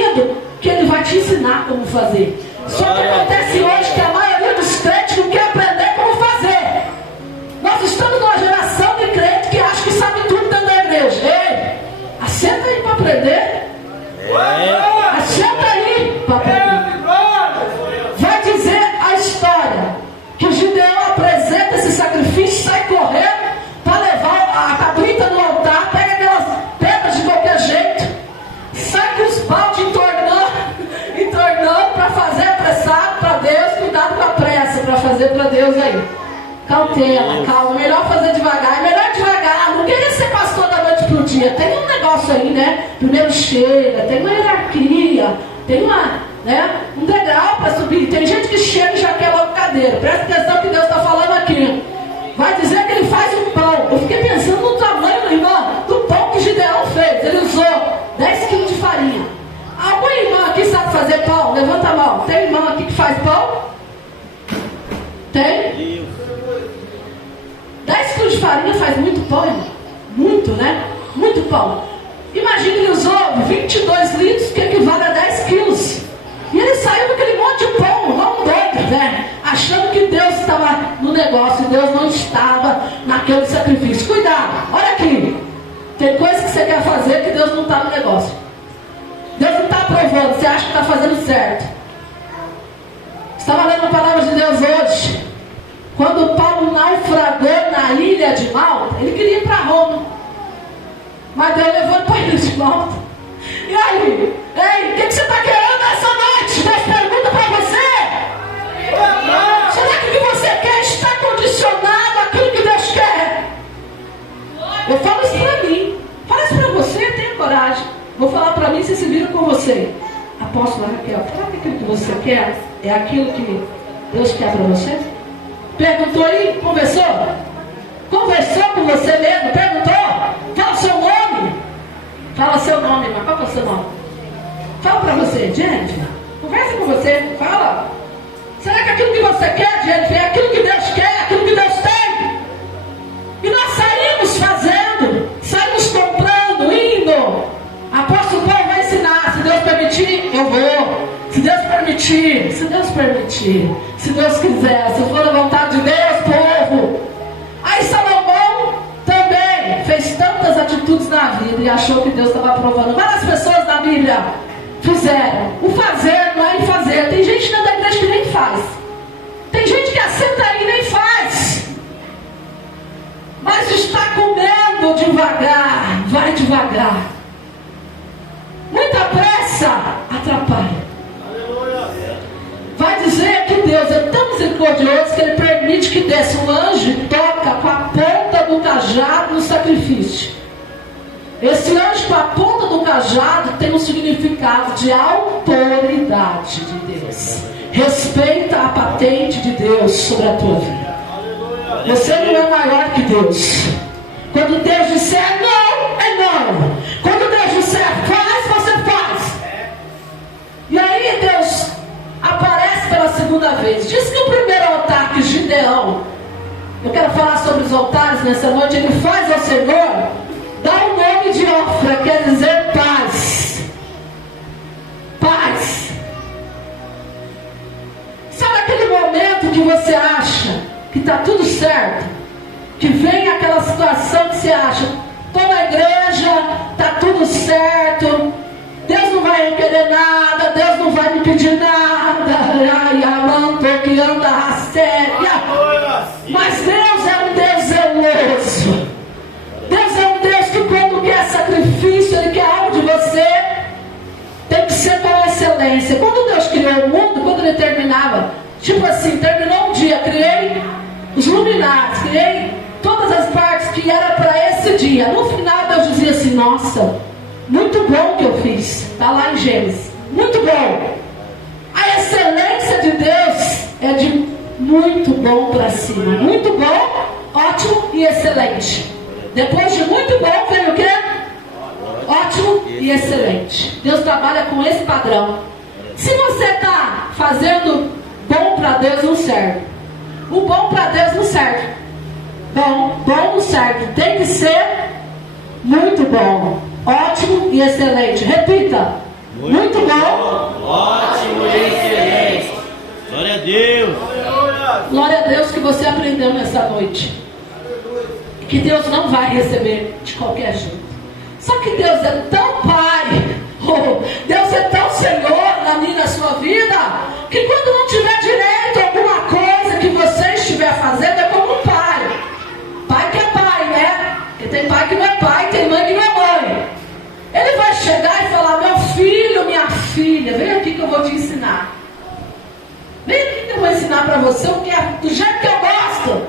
ensinar como fazer. Só que acontece hoje que a maioria dos crentes não quer aprender como fazer. Nós estamos numa geração de crentes que acha que sabe tudo dentro da igreja. Ei, assenta aí para aprender. Assenta aí para aprender. Vai dizer a história que o Gideão apresenta esse sacrifício, sai correndo para levar a cabrita no altar, pega aquelas pedras de qualquer jeito, sai com os baldes entornando para fazer apressado para Deus. Cuidado com a pressa para fazer para Deus aí. Cautela, calma, melhor fazer devagar, é melhor devagar. Não queria ser pastor da noite pro dia. Tem um negócio aí, né? Primeiro chega, tem uma hierarquia, tem um degrau para subir. Tem gente que chega e já quer logo cadeira. Presta atenção que Deus está falando aqui. Vai dizer que ele faz um pão. Eu fiquei pensando no tamanho, irmão, do pão que Gideão fez. Ele usou 10 quilos de farinha. Algum irmão aqui sabe fazer pão? Levanta a mão. Tem irmão aqui que faz pão? Tem? 10 quilos de farinha faz muito pão, irmão. Muito, né? Muito pão. Imagina que ele usou 22 litros, que equivale a 10 quilos. E ele saiu com aquele monte de pão, não doido, né? Achando que Deus estava no negócio, e Deus não estava naquele sacrifício. Cuidado, olha aqui. Tem coisa que você quer fazer que Deus não está no negócio. Deus não está aprovando, você acha que está fazendo certo. Estava lendo a palavra de Deus hoje. Quando Paulo naufragou na ilha de Malta, ele queria ir para Roma. Mas Deus levou para a ilha de Malta. E aí? Ei, o que você está querendo essa noite? Deus pergunta para você. Será que o que você quer está condicionado àquilo que Deus quer? Eu falo isso para mim. Fala isso para você, tenha coragem. Vou falar para mim, você se vira com você. Apóstola Raquel, será que aquilo que você quer é aquilo que Deus quer para você? Perguntou aí? Conversou? Conversou com você mesmo? Perguntou? Fala o seu nome. Fala seu nome, irmã. Qual é o seu nome? Fala para você, Jennifer. Conversa com você. Fala. Será que aquilo que você quer, Jennifer, é aquilo que Deus quer, é aquilo que Deus tem? E nós saímos fazendo, saímos comprando, indo. Apóstolo Paulo vai ensinar. Se Deus permitir, eu vou. Se Deus permitir, se Deus quiser, se for a vontade de Deus, povo. Aí Salomão também fez tantas atitudes na vida e achou que Deus estava aprovando. Várias pessoas na Bíblia fizeram. O fazer não é em fazer. Tem gente dentro da igreja que nem faz. Tem gente que assenta aí e nem faz. Mas está comendo devagar, vai devagar. Muita pressa atrapalha. Vai dizer que Deus é tão misericordioso que Ele permite que desça um anjo e toca com a ponta do cajado no sacrifício. Esse anjo com a ponta do cajado tem um significado de autoridade de Deus. Respeita a patente de Deus sobre a tua vida. Você não é maior que Deus. Quando Deus disser não, é não. Quando Deus disser faz, você faz. E aí Deus aparece pela segunda vez. Diz que o primeiro altar que Gideão, eu quero falar sobre os altares nessa noite, ele faz ao Senhor, dá o nome de Ofra, quer dizer paz. Paz. Sabe aquele momento que você acha que está tudo certo? Que vem aquela situação que você acha, estou na igreja, está tudo certo, Deus não vai querer nada, Deus não vai me pedir nada. Ai, amanto que anda rasteira. Mas Deus é um Deus zeloso. Deus é um Deus que quando quer sacrifício, Ele quer algo de você, tem que ser com excelência. Quando Deus criou o mundo, quando Ele terminava, tipo assim, terminou um dia, criei os luminares, criei todas as partes que era para esse dia. No final Deus dizia assim, nossa, muito bom o que eu fiz. Está lá em Gênesis. Muito bom. A excelência de Deus é de muito bom para cima. Muito bom, ótimo e excelente. Depois de muito bom vem o quê? Ótimo e excelente. Deus trabalha com esse padrão. Se você está fazendo bom para Deus, não serve. O bom para Deus não serve. Bom não serve. Tem que ser muito bom, ótimo e excelente. Repita. Muito bom, ótimo você aprendeu nessa noite. Que Deus não vai receber de qualquer jeito. Só que Deus é tão Pai, Deus é tão Senhor na minha e na sua vida, que quando não tiver direito a alguma coisa que você estiver fazendo, é como um pai. Pai que é pai, né? Porque tem pai que não é pai, tem mãe que não é mãe. Ele vai chegar e falar: meu filho, minha filha, vem aqui que eu vou te ensinar. Vem aqui que eu vou ensinar para você o que é, do jeito que eu gosto,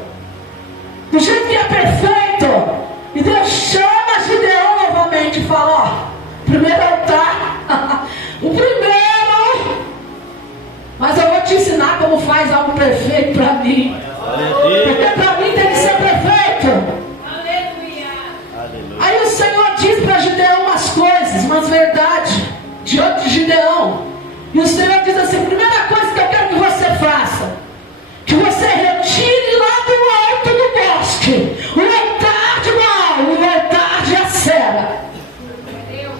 do jeito que é perfeito. E Deus chama Gideão novamente e fala: ó, primeiro altar, o primeiro, mas eu vou te ensinar como faz algo perfeito para mim, porque para mim tem que ser perfeito. Aí o Senhor diz para Gideão umas coisas, umas verdades diante de Gideão. E o Senhor diz assim: primeira coisa que eu quero que você faça, que você retire lá do alto do bosque o altar de Baal, o altar de Acera.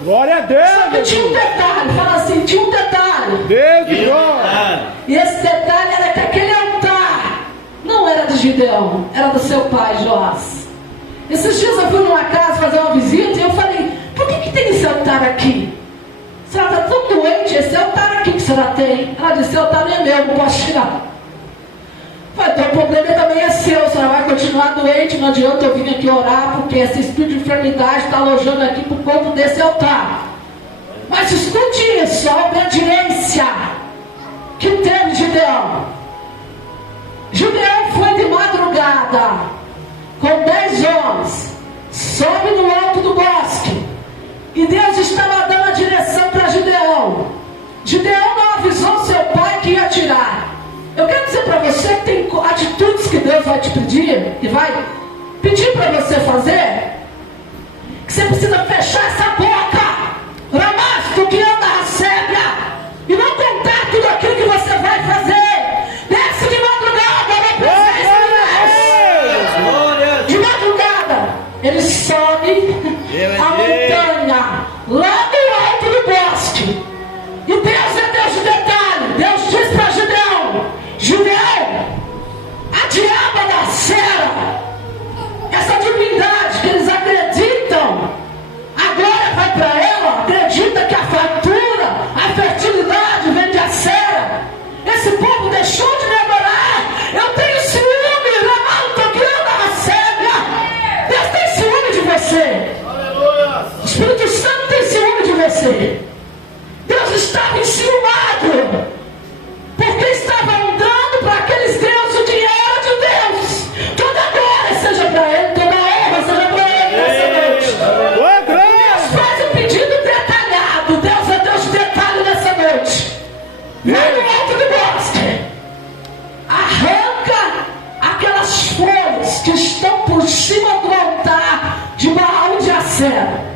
Glória a Deus! Só que tinha um detalhe, fala assim, tinha um detalhe. Deus de glória! E esse detalhe era que aquele altar não era de Gideão, era do seu pai Joás. Esses dias eu fui numa casa fazer uma visita e eu falei: por que tem esse altar aqui? A senhora está tão doente, esse altar aqui que a senhora tem. Ela disse: esse altar não é meu, não posso tirar. Eu falei: então o problema também é seu, a senhora vai continuar doente, não adianta eu vir aqui orar, porque esse espírito de enfermidade está alojando aqui por conta desse altar. Mas escute isso, a obediência que teve Gideão. Gideão foi de madrugada com 10 homens, sobe no alto do bosque, e Deus estava dando a direção para Gideão. Gideão não avisou seu pai que ia atirar. Eu quero dizer para você que tem atitudes que Deus vai te pedir, e vai pedir para você fazer, que você precisa fechar essa boca, Ramasto que anda a cega, e não contar tudo aquilo que você vai fazer. Desce de madrugada na presença de Deus. De madrugada ele sobe a montanha lá do alto do bosque. E Deus é Deus de detalhe. Deus diz para Gideão: Gideão, a diaba da Acera, essa divindade que eles acreditam, a glória vai para ela, acredita que a fartura, a fertilidade vem de Acera. Esse povo deixou de me adorar. Eu tenho ciúme, Ramalto que anda na cega. Deus tem ciúme de você. O Espírito Santo tem ciúme de você. Deus estava enciumado, porque estava andando para aqueles deuses o dinheiro de Deus. Toda glória seja para Ele, toda honra seja para Ele nessa noite. Deus faz um pedido detalhado. Deus é Deus de detalhe nessa noite. Vai no alto do bosque, arranca aquelas folhas que estão por cima do altar de Baal de Acera.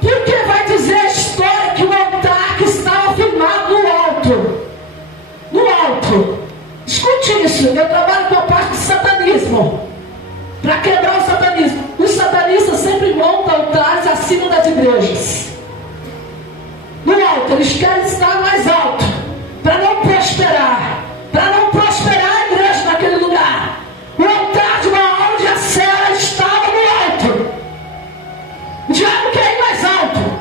Porque vai dizer a história que o altar que estava firmado no alto. No alto. Escute isso, eu trabalho com a parte de satanismo. Para quebrar o satanismo. Os satanistas sempre montam altares acima das igrejas. No alto, eles querem estar mais alto. Para não prosperar. Para não prosperar a igreja naquele lugar. O altar de Baal de Acera estava no alto. O diabo quer ir mais alto.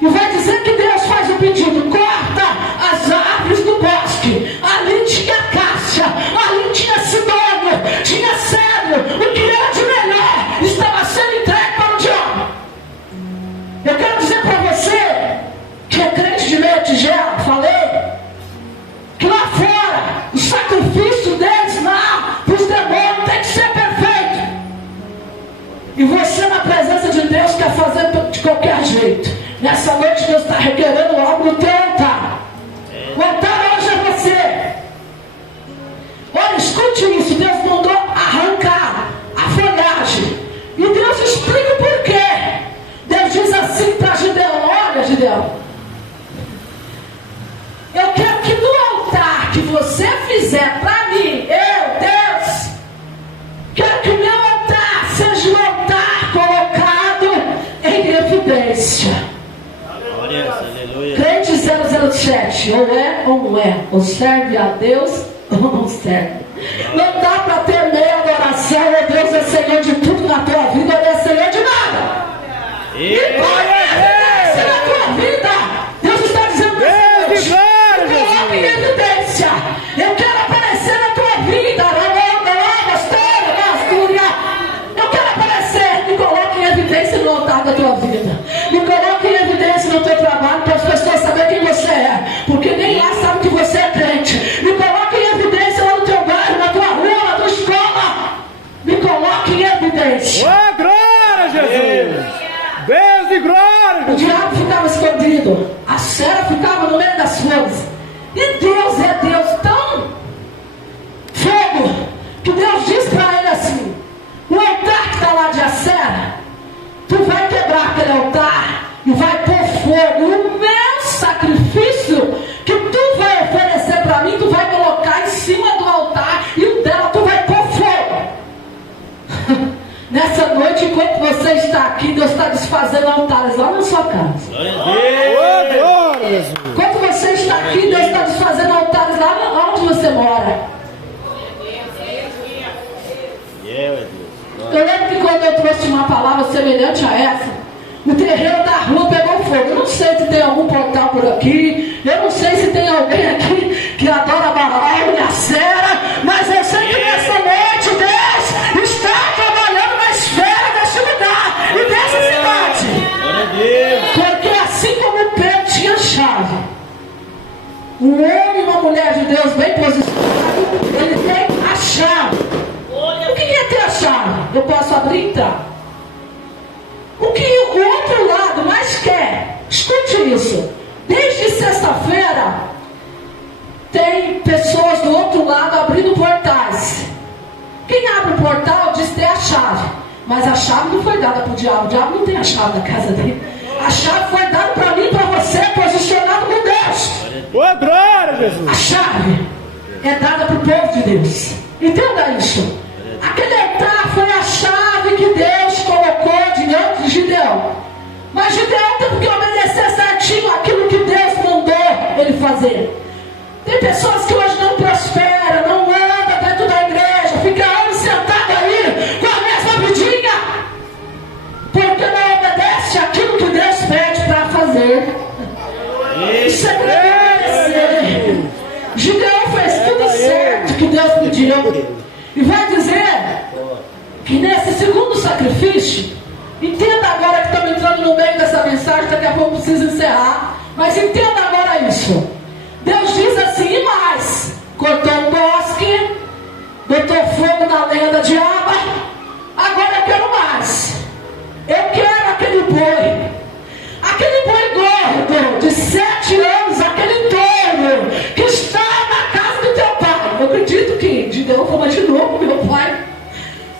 E vai dizer que Deus faz o pedido: corta as árvores do bosque. Ali tinha cássia, ali tinha sidônio, tinha cedro. O que era de melhor estava sendo entregue para o diabo. Eu quero dizer para você que é crente de meia tigela, falei, que lá fora o sacrifício deles lá para os demônios tem que ser perfeito. E você na presença de Deus quer fazer de qualquer jeito. Nessa noite Deus está requerendo algo no teu altar. O altar hoje é você. Olha, escute isso. Deus mandou arrancar a folhagem. E Deus explica o porquê. Deus diz assim para Gideão: olha, Gideão, eu quero que no altar que você fizer para mim, eu, Deus, quero que o meu altar seja um altar colocado em evidência. Aleluia. Crente 007, ou é ou não é, ou serve a Deus ou não serve. Não dá para ter meia adoração. Oh, Deus é Senhor de tudo na tua vida, Ele é Senhor de nada. E põe evidência na tua vida. Deus está dizendo coloque em evidência. Eu quero aparecer na tua vida. Eu quero aparecer. Me coloque em evidência no altar da tua vida. Me coloque em evidência no teu trabalho para as pessoas saberem quem você é. Porque nem lá sabe que você é crente. Me coloque em evidência lá no teu bairro, na tua rua, na tua escola. Me coloque em evidência. Oh, glória a Jesus! Deus de glória! O diabo ficava escondido, a Sera ficava no meio das flores. E Deus é Deus tão fogo que Deus diz para ele assim: o altar que está lá de Acera, tu vai quebrar aquele altar e vai pôr fogo. O meu sacrifício que tu vai oferecer para mim, tu vai colocar em cima do altar, e o dela tu vai pôr fogo. Nessa noite, enquanto você está aqui, Deus está desfazendo altares lá na sua casa. Enquanto você está aqui, Deus está desfazendo altares lá onde você mora. Eu lembro que quando eu trouxe uma palavra semelhante a essa, o terreiro da rua pegou fogo. Eu não sei se tem algum portal por aqui, eu não sei se tem alguém aqui que adora Baal e a Sera, mas eu sei que nessa noite Deus está trabalhando na esfera desse lugar e dessa cidade. Porque assim como Pedro tinha chave, um homem e uma mulher de Deus bem posicionado, ele tem a chave. O que é ter a chave? Eu posso abrir e entrar. O que o outro lado mais quer, escute isso, desde sexta-feira tem pessoas do outro lado abrindo portais. Quem abre o portal diz ter a chave, mas a chave não foi dada para o diabo não tem a chave da casa dele. A chave foi dada para mim e para você, posicionado com Deus. Oh, glória, Jesus! A chave é dada para o povo de Deus. Entenda isso. Aquele altar foi a chave que Deus colocou diante de Gideão. Mas Gideão teve que obedecer certinho aquilo que Deus mandou ele fazer. Tem pessoas que hoje não prosperam, não andam dentro da igreja, fica anos sentado aí com a mesma vidinha, porque não obedece aquilo que Deus pede para fazer. Isso é obedecer. Gideão fez tudo certo que Deus pediu. E vai dizer que nesse segundo sacrifício, entenda agora que estamos entrando no meio dessa mensagem, daqui a pouco preciso encerrar, mas entenda agora isso. Deus diz assim: e mais, cortou um bosque, botou fogo na lenha da diaba, agora eu quero mais. Eu quero aquele boi gordo de 7 anos, aquele touro que está na casa do teu pai. Eu acredito que Gideão fala de novo, meu pai.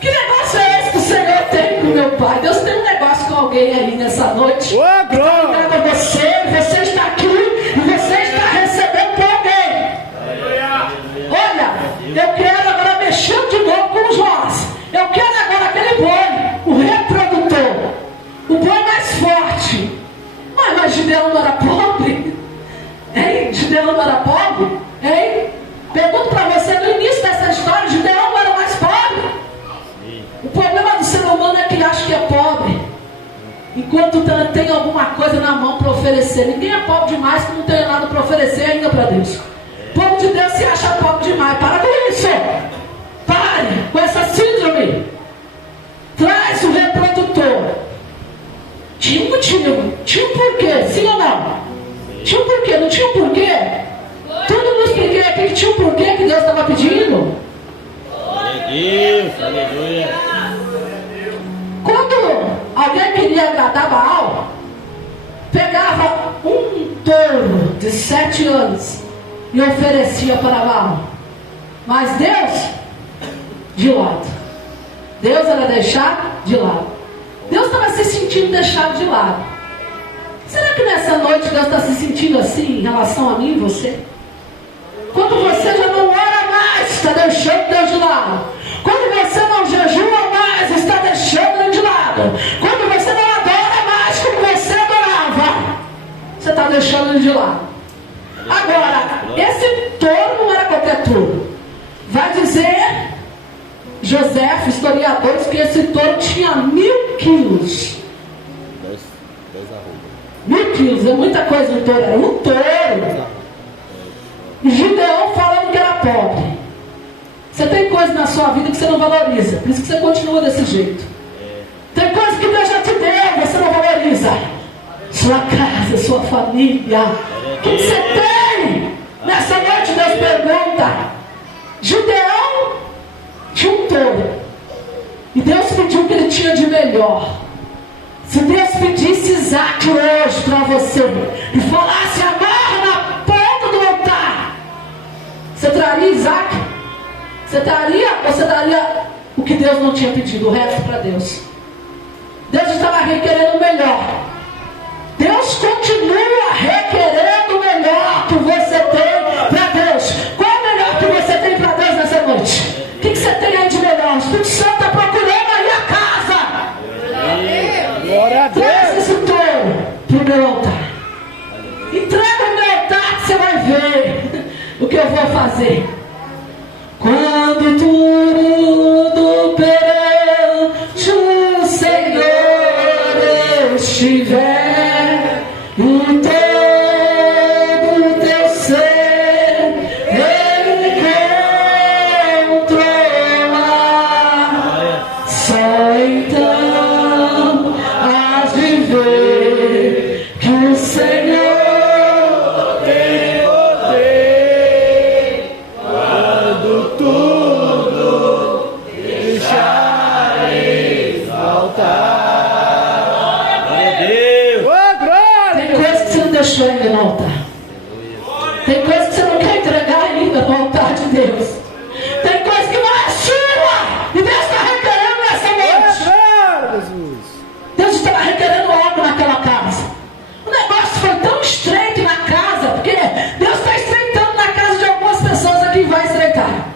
Que negócio é esse que o Senhor tem com meu pai? Deus tem um negócio com alguém aí nessa noite. Oh, glória! Obrigado a você está aqui e você está recebendo por alguém. Olha, eu quero agora mexer de novo com os Jós. Eu quero agora aquele boi, o reprodutor, o boi mais forte. Mas Gideão não era pobre? Hein? Gideão não era pobre? Hein? Pergunto para você, no início dessa história, Gideão não era mais pobre? O problema do ser humano é que acha que é pobre, enquanto tem alguma coisa na mão para oferecer. Ninguém é pobre demais que não tem nada para oferecer ainda para Deus. O povo de Deus se acha pobre demais. Para com isso. Pare com essa síndrome. Traz o reprodutor. Tinha um motivo, tinha um porquê, sim ou não? Tinha um porquê, não tinha um porquê? Tudo eu expliquei aqui que tinha um porquê que Deus estava pedindo. Deus, aleluia. Quando alguém queria agradar Baal, pegava um touro de 7 anos e oferecia para Baal. Mas Deus, de lado. Deus era deixar de lado. Deus estava se sentindo deixado de lado. Será que nessa noite Deus está se sentindo assim em relação a mim e você? Quando você já não ora mais, está deixando Deus de lado. Quando você não jejua mais, está deixando Ele de lado. Quando você não adora mais como você adorava, você está deixando Ele de lado. Agora, esse touro não era qualquer touro. Vai dizer José, historiadores, que esse touro tinha 1000 quilos. 1000 quilos, é muita coisa um touro. Era um touro. E Gideão falando que era pobre. Você tem coisa na sua vida que você não valoriza. Por isso que você continua desse jeito. Tem coisa que Deus já te deu, você não valoriza. Sua casa, sua família. O que você tem? Nessa noite Deus pergunta. Gideão tinha um touro. E Deus pediu o que ele tinha de melhor. Se Deus pedisse Isaac hoje para você e falasse amarra na ponta do altar, você traria Isaac? Você daria ou você daria o que Deus não tinha pedido, o resto para Deus? Deus estava requerendo o melhor. Deus continua requerendo o melhor que você tem para Deus. Qual é o melhor que você tem para Deus nessa noite? O que você tem aí de melhor? O Espírito Santo está procurando aí a casa. Glória a Deus. Traz esse touro para o meu altar. Entrega o meu altar que você vai ver o que eu vou fazer. Quando tudo perante o Senhor estiver, em todo o teu ser Ele controla. Só então hás de ver que o Senhor tem poder quando tudo deixar exaltar. Tem coisa que você não deixou ainda no altar. Tem coisa que você não quer entregar ainda no altar de Deus. Tem coisa que não é sua e Deus está requerendo nessa noite. Deus estava requerendo algo naquela casa. O negócio foi tão estreito na casa, porque Deus está estreitando na casa de algumas pessoas aqui, vai estreitar.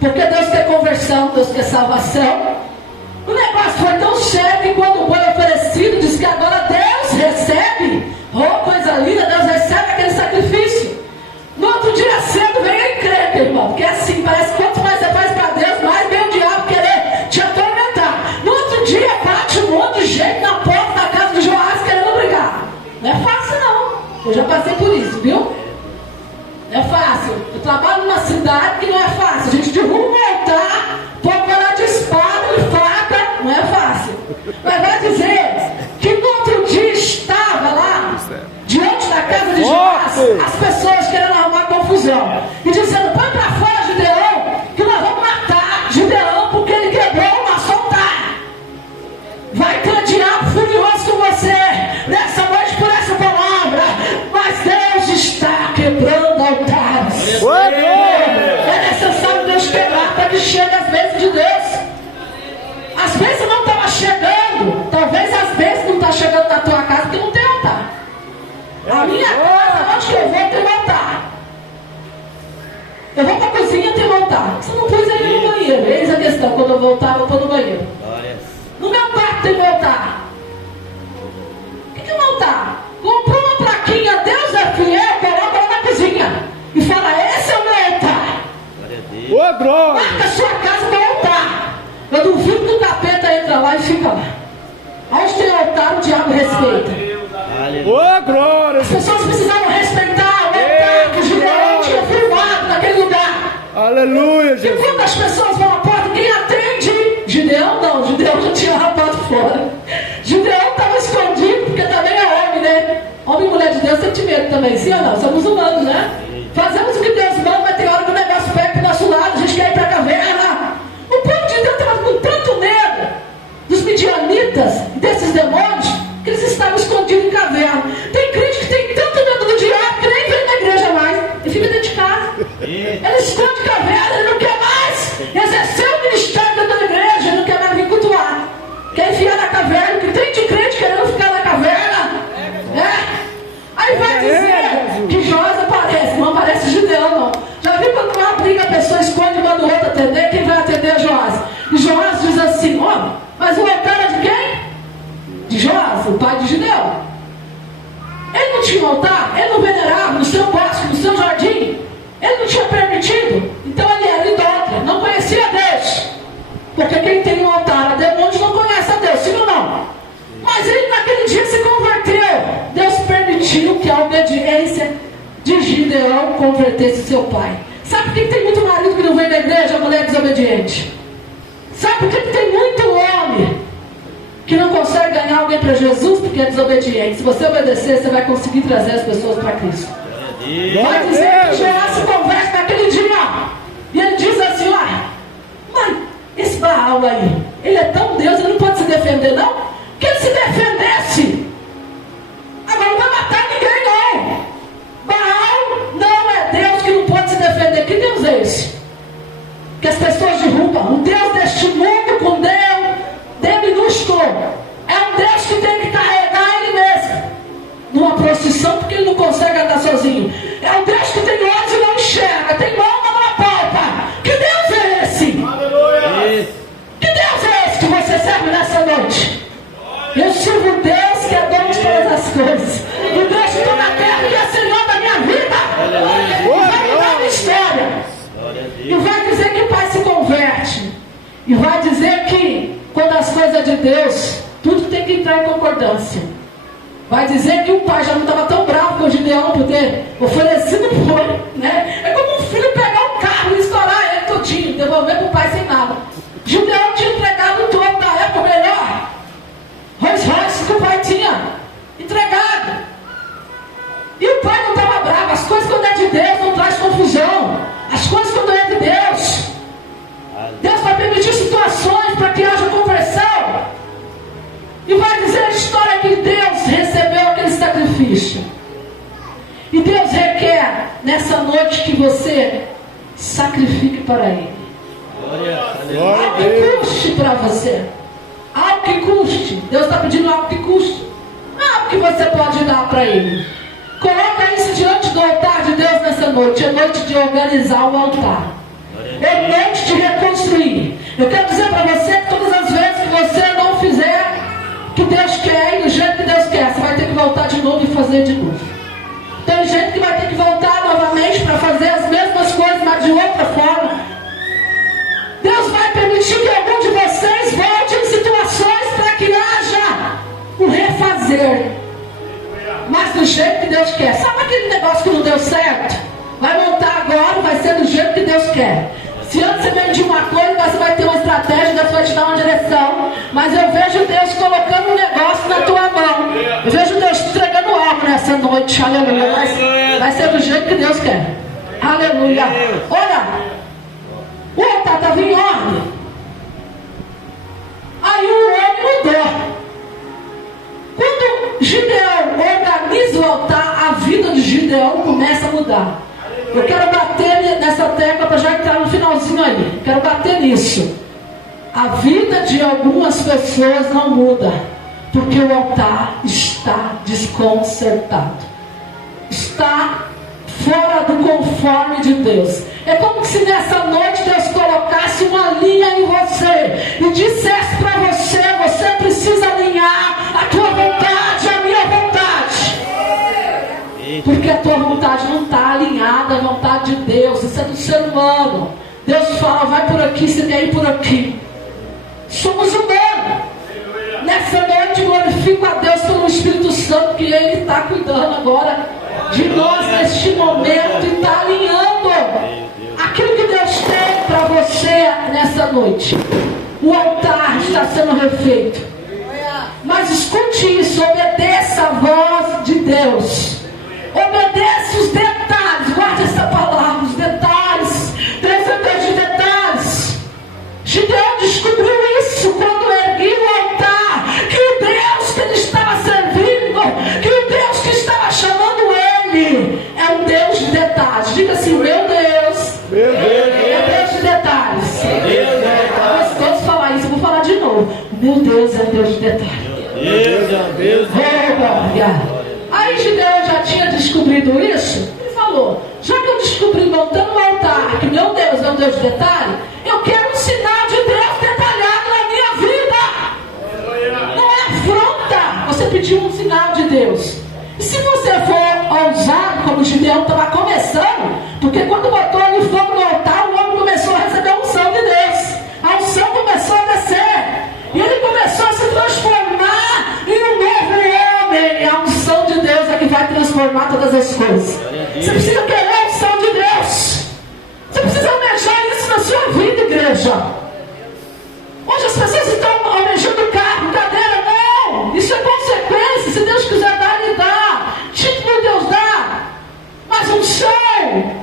Porque Deus quer conversão, Deus quer salvação. O negócio foi tão sério que quando foi oferecido, diz que agora Deus recebe. Oh, coisa linda, Deus recebe aquele sacrifício. No outro dia cedo, venha e crê, meu irmão. Porque assim, parece que quanto mais você faz para Deus, mais vem o diabo querer te atormentar. No outro dia, bate um monte de gente na porta da casa do Joás querendo brigar. Não é fácil, não. Eu já passei por isso, viu? Não é fácil. Eu trabalho numa cidade que não é fácil. A gente derruba um altar, pode parar de espada e faca. Não é fácil. Mas vai dizer que no outro dia estava lá, diante da casa de Joás, as pessoas querendo arrumar confusão. E dizendo, põe para fora Gideão, que nós vamos matar Gideão porque ele quebrou o nosso altar. Vai ter diabo furioso com você nessa noite por essa palavra. Mas Deus está quebrando altares. É necessário Deus quebrar para que chegue às bênçãos de Deus. Às vezes não estava chegando. Talvez às vezes não está chegando na tua casa porque não tem altar. A minha casa, onde que eu vou, tem um altar. Eu vou para a cozinha, tem um altar. Você não pôs ainda no banheiro. Eis a questão, quando eu voltar, eu vou no banheiro. No meu quarto tem um altar. O que é um altar? Comprou uma plaquinha, Deus é fiel, coloca lá na cozinha. E fala, esse é o meu altar. Ô, glória! Marca a sua casa com altar. Eu duvido que o capeta entra lá e fica lá. Onde tem altar, o diabo respeita. Ô, glória! As pessoas precisavam respeitar o altar que Gideão tinha firmado naquele lugar. Aleluia, E Jesus! quando as pessoas vão à porta, quem atende? Gideão não, Gideão já tinha rapado fora. Gideão estava escondido, porque também é homem, né? Homem e mulher de Deus tem medo também, sim ou não? Somos humanos, né? Fazemos o que Deus manda, mas tem hora que o negócio pega pro nosso lado, a gente quer ir para a caverna. O povo de Deus estava com tanto medo dos midianitas e desses demônios, que eles estavam escondidos em caverna. Tem crente que tem tanto medo do diabo que nem vem na igreja mais. E fica dentro de casa. Ele esconde caverna, ele não quer mais exercer o ministério dentro da igreja, ele não quer mais vir cultuar. Quer enfiar na caverna, que tem de crente querendo ficar na caverna. Aí vai dizer que Joás aparece, não aparece Gideão, não. Já viu quando uma briga, a pessoa esconde e manda o outro atender? Quem vai atender é Joás. E Joás diz assim, ó, mas o altar é de quem? De Joás, o pai de Gideão. Ele não tinha altar, ele não venerava no seu bosque, no seu jardim. Ele não tinha permitido. Então ele era idólatra. dia se converteu. Deus permitiu que a obediência de Gideão convertesse seu pai. Sabe por que tem muito marido que não vem na igreja, a mulher desobediente? Sabe por que tem muito homem que não consegue ganhar alguém para Jesus porque é desobediente? Se você obedecer, você vai conseguir trazer as pessoas para Cristo. Vai dizer que Joás se converte naquele dia. E ele diz assim, olha, mas esse Baal aí, ele é tão Deus, ele não pode se defender não? Que ele se defendesse, agora não vai matar ninguém não. Baal não é Deus que não pode se defender. Que Deus é esse? Que as pessoas derrubam. Um Deus deste mundo com Deus minúsculo. É um Deus que tem que carregar ele mesmo numa procissão, porque ele não consegue andar sozinho. É um Deus que tem olhos e não enxerga, tem mão, mas não apalpa. Que Deus é esse? Aleluia. Que Deus é esse que você serve nessa noite? Eu sirvo um Deus que é dono de todas as coisas. O Deus que estou na terra, que é Senhor da minha vida. E vai mudar a minha história. E vai dizer que o pai se converte. E vai dizer que quando as coisas de Deus, tudo tem que entrar em concordância. Vai dizer que o pai já não estava tão bravo com o Gideão por ter oferecido foi, né? É como um filho pegar um carro e estourar ele todinho, devolver para o pai sem nada. Gideão tinha entregado todo da época melhor. Rolls Royce que o pai tinha entregado. E o pai não estava bravo. As coisas quando é de Deus não traz confusão. As coisas quando é de Deus, Deus vai permitir situações para que haja conversão. E vai dizer a história que Deus recebeu aquele sacrifício. E Deus requer nessa noite que você sacrifique para Ele. Algo que custe para você. Algo que custe. Deus está pedindo algo que custe. Não é algo que você pode dar para Ele. Coloca isso diante do altar de Deus nessa noite. É noite de organizar o altar. É noite de reconstruir. Eu quero dizer para você que todas as vezes que você não fizer o que Deus quer e do jeito que Deus quer, você vai ter que voltar de novo e fazer de novo. Tem gente que vai ter que voltar novamente para fazer as mesmas coisas, mas de outra forma. Deus vai permitir que algum de vocês volte em situações para que haja um refazer. Mas do jeito que Deus quer. Sabe aquele negócio que não deu certo? Vai montar agora, vai ser do jeito que Deus quer. Se antes você vendia uma coisa, você vai ter uma estratégia, Deus vai te dar uma direção. Mas eu vejo Deus colocando um negócio na tua mão. Eu vejo Deus te entregando algo nessa noite. Aleluia. Vai ser do jeito que Deus quer. Aleluia. Olha, o altar estava em ordem. Aí o homem mudou. Quando Gideão organiza o altar, a vida de Gideão começa a mudar. Eu quero bater nessa tecla para já entrar no finalzinho aí. Quero bater nisso. A vida de algumas pessoas não muda, porque o altar está desconcertado. Está fora do conforme de Deus. É como se nessa noite Deus colocasse uma linha em você e dissesse para você: você precisa alinhar a tua vontade, a minha vontade. Porque a tua vontade não está alinhada à vontade de Deus. Isso é do ser humano. Deus fala: vai por aqui, você quer ir por aqui. Somos humanos. Nessa noite glorifico a Deus pelo Espírito Santo, que Ele está cuidando agora de nós neste momento e está alinhando aquilo que Deus tem para você nessa noite. O altar está sendo refeito. Mas escute isso, obedeça a voz de Deus. Obedece os detalhes, guarde essa palavra, os detalhes. Deus é Deus de detalhes. Gideão descobriu isso quando ergueu o altar, que o Deus que ele estava servindo, que o Deus que estava chamando ele, é um Deus de detalhes. Diga assim: meu Deus, é Deus de detalhes. Talvez todos falar isso, eu vou falar de novo. Meu Deus é um Deus de detalhes. Aí Gideão já tinha descobrido isso e falou: já que eu descobri montando um altar que meu Deus é um Deus de detalhe, eu quero um sinal de Deus detalhado na minha vida. Não é afronta você pedir um sinal de Deus. E se você for ousado, como Gideão estava começando, porque quando botou ali fogo no altar, o homem começou a receber a unção de Deus. A unção começou a descer. E ele começou a se transformar em um novo homem. transformar todas as coisas. Você precisa querer a unção de Deus. Você precisa almejar isso na sua vida, igreja. Hoje as pessoas estão almejando carro, cadeira, não. Isso é consequência. Se Deus quiser dar, Ele dá. Título Deus dá. Mas unção,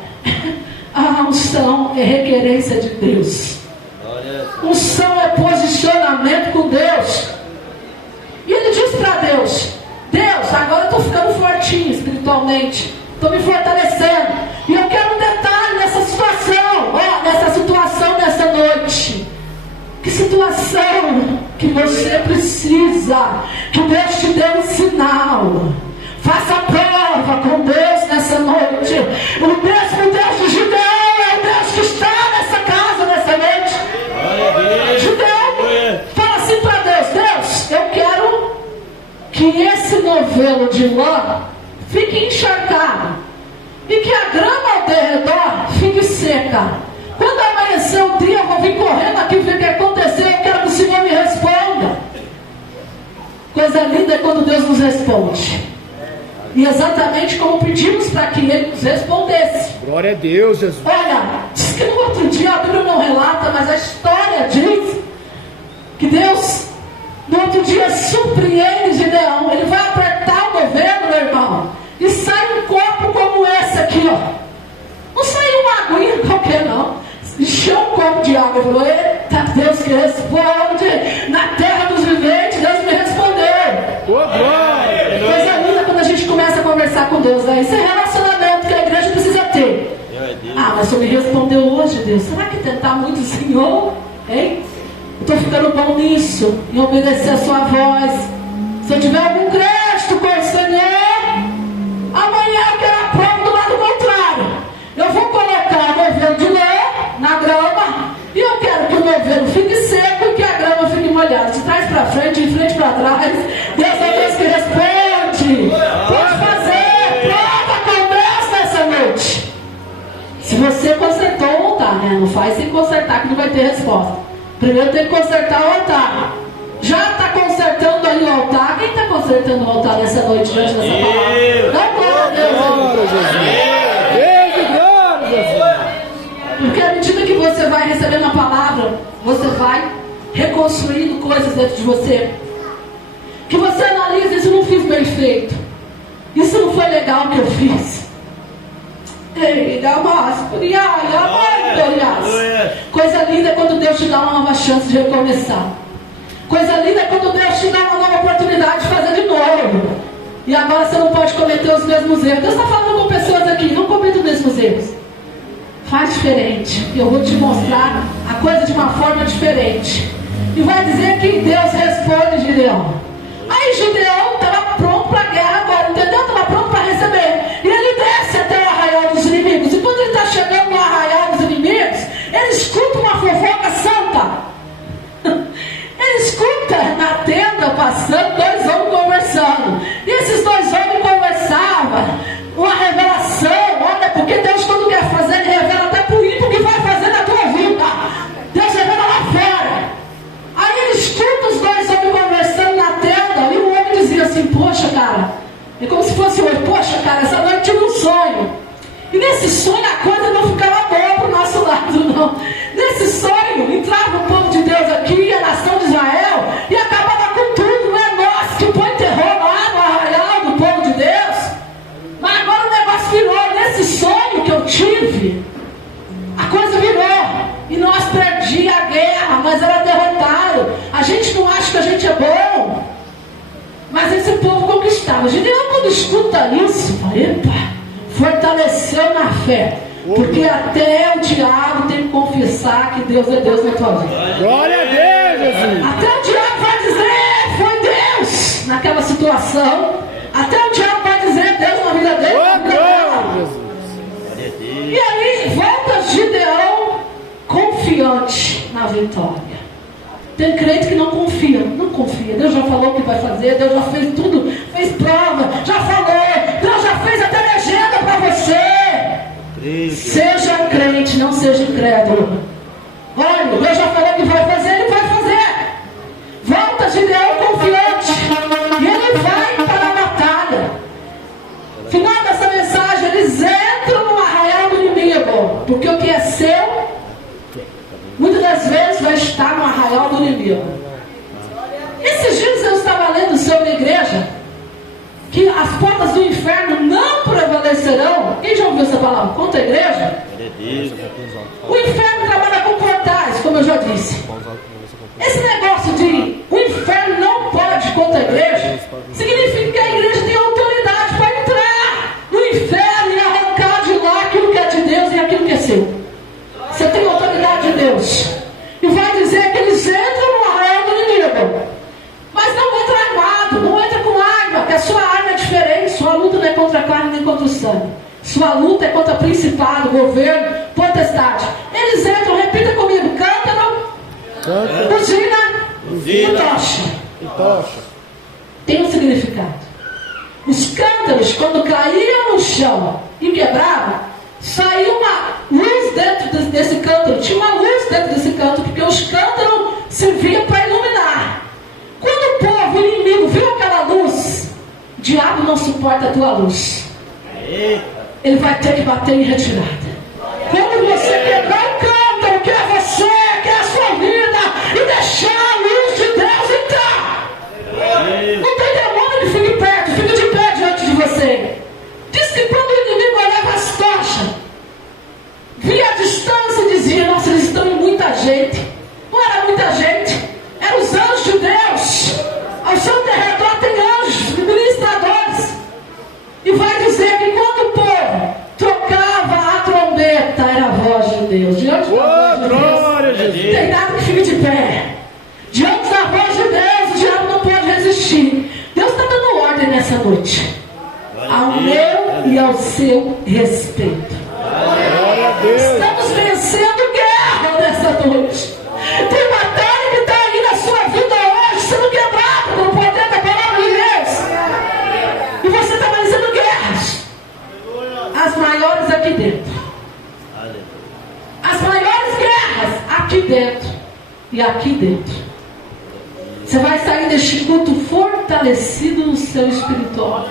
a unção é requerência de Deus. Unção é posicionamento com Deus. E ele diz para Deus: Deus, agora eu estou ficando fortinho espiritualmente, estou me fortalecendo, e eu quero um detalhe nessa situação, nessa noite. Que situação que você precisa, que Deus te dê um sinal. Faça prova com Deus nessa noite. O mesmo Deus de Gideão é o Deus que está nessa casa nessa noite. Gideão fala assim para Deus: Deus, eu quero que esse novelo de lã fique encharcado e que a grama ao redor fique seca. Quando amanhecer o dia, eu vou vir correndo aqui ver o que aconteceu. Eu quero que o Senhor me responda. Coisa linda é quando Deus nos responde. E exatamente como pedimos para que Ele nos respondesse. Glória a Deus, Jesus. Olha, diz que no outro dia, a Bíblia não relata, mas a história diz que Deus, no outro dia, surpreende Gideão. Ele vai apertar o novelo, meu irmão, e sai um copo como esse aqui, ó. Não saiu uma aguinha qualquer, não. Encheu um copo de água e falou: eita, Deus que responde. Na terra dos viventes, Deus me respondeu. Coisa linda quando a gente começa a conversar com Deus, né? Esse é relacionamento que a igreja precisa ter. Ah, mas o Senhor me respondeu hoje, Deus. Será que tentar muito o Senhor? Hein? Estou ficando bom nisso, em obedecer a sua voz. Se eu tiver algum crédito com o Senhor, amanhã eu quero a prova do lado contrário. Eu vou colocar o novelo de lã na grama, e eu quero que o novelo fique seco e que a grama fique molhada. De trás para frente, de frente para trás. Deus é Deus que responde. Pode fazer prova com Deus nessa noite. Se você consertou o altar, né? Não faz sem consertar que não vai ter resposta. Primeiro tem que consertar o altar. Já está consertando aí o altar? Quem está consertando o altar nessa noite diante dessa palavra? Dá glória a Deus. Porque à medida que você vai recebendo a palavra, você vai reconstruindo coisas dentro de você. Que você analisa: isso não fiz bem feito, isso não foi legal que eu fiz. Coisa linda é quando Deus te dá uma nova chance de recomeçar. Coisa linda é quando Deus te dá uma nova oportunidade de fazer de novo. E agora você não pode cometer os mesmos erros. Deus está falando com pessoas aqui: não cometa os mesmos erros. Faz diferente. Eu vou te mostrar a coisa de uma forma diferente. E vai dizer que Deus responde Gideão. Aí Gideão estava pronto para a guerra agora, entendeu? Estava pronto para receber. E ele desce até o arraial dos inimigos. E quando ele está chegando no arraial dos inimigos, ele escuta uma fofoca santa. Ele escuta na tenda passando dois homens conversando. E esses dois homens conversavam. Uma revelação. Olha, porque Deus, quando quer fazer, Ele revela até por ímpio o que vai fazer na tua vida. Deus revela lá fora. Aí ele escuta os dois homens conversando na tenda. E o homem dizia assim: poxa, cara, é como se fosse hoje: poxa, cara, essa noite tive um sonho. E nesse sonho a coisa não ficava boa para o nosso lado, não. Nesse sonho entrava o povo de Deus aqui, a nação de Israel, e acabava com tudo. Não é nós que põe terror lá no arraial do povo de Deus. Mas agora o negócio virou. Nesse sonho que eu tive, a coisa virou. E nós perdíamos a guerra, mas era derrotado. A gente não acha que a gente é bom, mas esse povo conquistava. Gideão, quando escuta isso, fala: epa, fortaleceu na fé. Porque até o diabo tem que confessar que Deus é Deus na tua vida. Glória a Deus, Jesus. Até o diabo vai dizer: foi Deus naquela situação. Até o diabo vai dizer: Deus na vida dele. E aí volta Gideão confiante na vitória. Tem crente que não confia. Não confia. Deus já falou o que vai fazer. Deus já fez tudo. Fez prova. Já falou. Deus já fez até legenda para você. Seja crente, não seja incrédulo. Olha, Deus já falou que vai fazer, Ele vai fazer. Volta Gideão confiante. E ele vai para a batalha. Final inimigo. Esses dias eu estava lendo sobre a igreja, que as portas do inferno não prevalecerão. Quem já ouviu essa palavra? Contra a igreja? O inferno trabalha com portais, como eu já disse. Esse negócio de o inferno não pode contra a igreja, significa que a igreja tem autoridade para entrar no inferno e arrancar de lá aquilo que é de Deus e aquilo que é seu. Você tem autoridade de Deus. E vai dizer que eles entram no arraial do inimigo. Mas não entra armado, não entra com arma, porque a sua arma é diferente. Sua luta não é contra a carne nem contra o sangue. Sua luta é contra principado, governo, potestade. Eles entram, repita comigo, cântaro, buzina e tocha. Tem um significado. Os cântaros, quando caíam no chão e quebravam, saiu uma luz dentro desse cântaro. Tinha uma luz dentro desse cântaro, porque os cântaros serviam para iluminar. Quando o povo, o inimigo, viu aquela luz, o diabo não suporta a tua luz. Ele vai ter que bater em retirada. Quando você quebrar o cântaro, que é você, que é a sua vida, e deixar a luz de Deus entrar. Não tem demônio que fique perto, fique de pé diante de você. Diz que quando o inimigo olhava as tochas, via a distância e dizia: nossa, eles estão em muita gente. Não era muita gente, eram os anjos de Deus. Ao seu derredor tem anjos, ministradores. E vai dizer que quando o povo trocava a trombeta, era a voz de Deus. Diante da voz de Deus, tem nada que fique de pé. Diante da voz de Deus, o diabo não pode resistir. Deus está dando ordem nessa noite, ao meu e ao seu respeito. Estamos vencendo guerra nessa noite. Tem batalha que está aí na sua vida hoje, sendo quebrada pelo poder da palavra de Deus. E você está vencendo guerras. As maiores aqui dentro. As maiores guerras aqui dentro e aqui dentro. Você vai sair deste culto fortalecido no seu espiritual.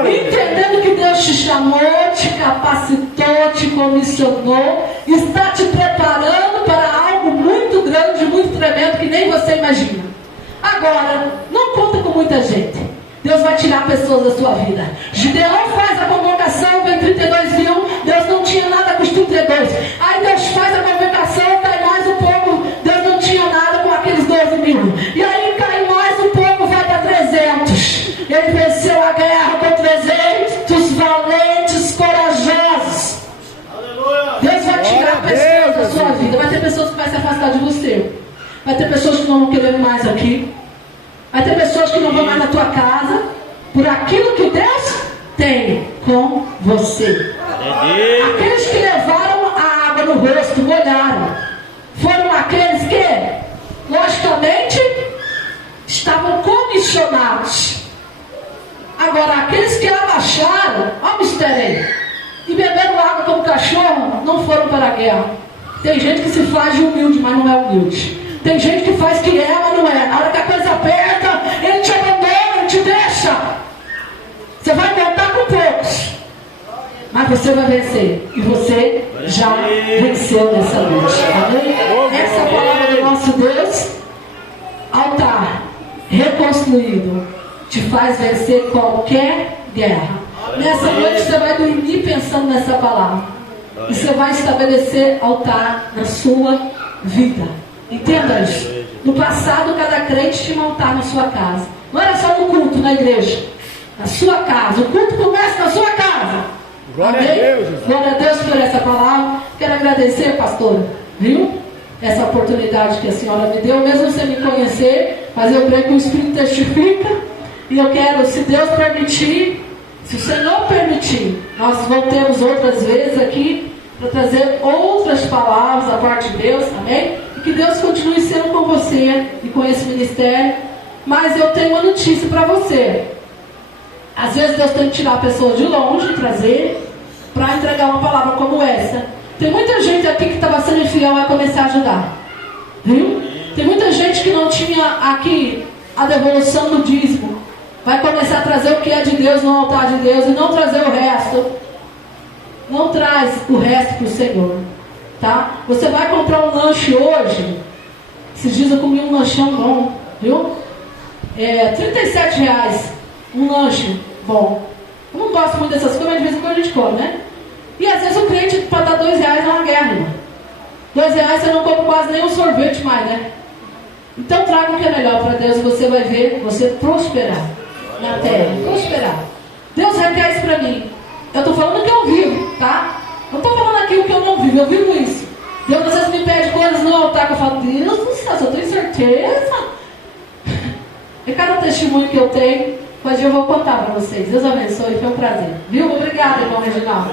Entendendo que Deus te chamou, te capacitou, te comissionou, está te preparando para algo muito grande, muito tremendo, que nem você imagina. Agora, não conta com muita gente. Deus vai tirar pessoas da sua vida. Gideão faz a convocação, vem 32 mil. Deus não tinha nada com os 32. Aí Deus faz a convocação, cai mais um pouco. Deus não tinha nada com aqueles 12 mil. E aí cai mais um pouco, vai para 300. Ele venceu a guerra com 300 valentes, corajosos. Deus vai tirar pessoas da sua vida. Vai ter pessoas que vão se afastar de você. Vai ter pessoas que não vão querer mais aqui. Vai ter pessoas que não vão mais na tua casa, por aquilo que Deus tem com você. Aqueles que levaram a água no rosto, molharam, foram aqueles que, logicamente, estavam comissionados. Agora, aqueles que abaixaram, ó o mistério aí, e beberam água como cachorro, não foram para a guerra. Tem gente que se faz de humilde, mas não é humilde. Tem gente que faz que é, mas não é. Na hora que a coisa aperta, ele te abandona, ele te deixa. Você vai contar com poucos, mas você vai vencer. E você já venceu nessa noite. Amém? Essa é a palavra do nosso Deus. Altar reconstruído te faz vencer qualquer guerra. Nessa noite você vai dormir pensando nessa palavra. E você vai estabelecer altar na sua vida. Entenda isso. No passado, cada crente tinha um altar na sua casa. Não era só no culto, na igreja. Na sua casa. O culto começa na sua casa. Glória Amém? a Deus. Glória a Deus por essa palavra. Quero agradecer, pastora. Viu? Essa oportunidade que a senhora me deu. Mesmo sem me conhecer. Mas eu creio que o Espírito testifica. E eu quero, se Deus permitir, se o Senhor permitir, nós voltemos outras vezes aqui para trazer outras palavras da parte de Deus. Amém? E que Deus continue sendo com você e com esse ministério. Mas eu tenho uma notícia para você. Às vezes Deus tem que tirar pessoas de longe e trazer para entregar uma palavra como essa. Tem muita gente aqui que estava sendo infiel, vai começar a ajudar. Viu? Tem muita gente que não tinha aqui a devolução do dízimo. Vai começar a trazer o que é de Deus no altar de Deus e não trazer o resto. Não traz o resto para o Senhor. Tá? Você vai comprar um lanche hoje. Esses dias eu comi um lanchão bom, viu? R$37 um lanche bom. Eu não gosto muito dessas coisas, mas de vez em quando a gente come, né? E às vezes o cliente, para dar R$2 é uma guerra, irmão. R$2 você não compra quase nem um sorvete mais, né? Então traga o que é melhor para Deus e você vai ver você prosperar na terra. Prosperar. Deus requer isso para mim. Eu estou falando o que eu vivo, tá? Não estou falando aqui o que eu não vivo, eu vivo isso. Deus às vezes me pede coisas no altar que eu falo, Deus do céu, eu tenho certeza. E cada testemunho que eu tenho, hoje eu vou contar para vocês. Deus abençoe, foi um prazer. Viu? Obrigada, irmão Reginaldo.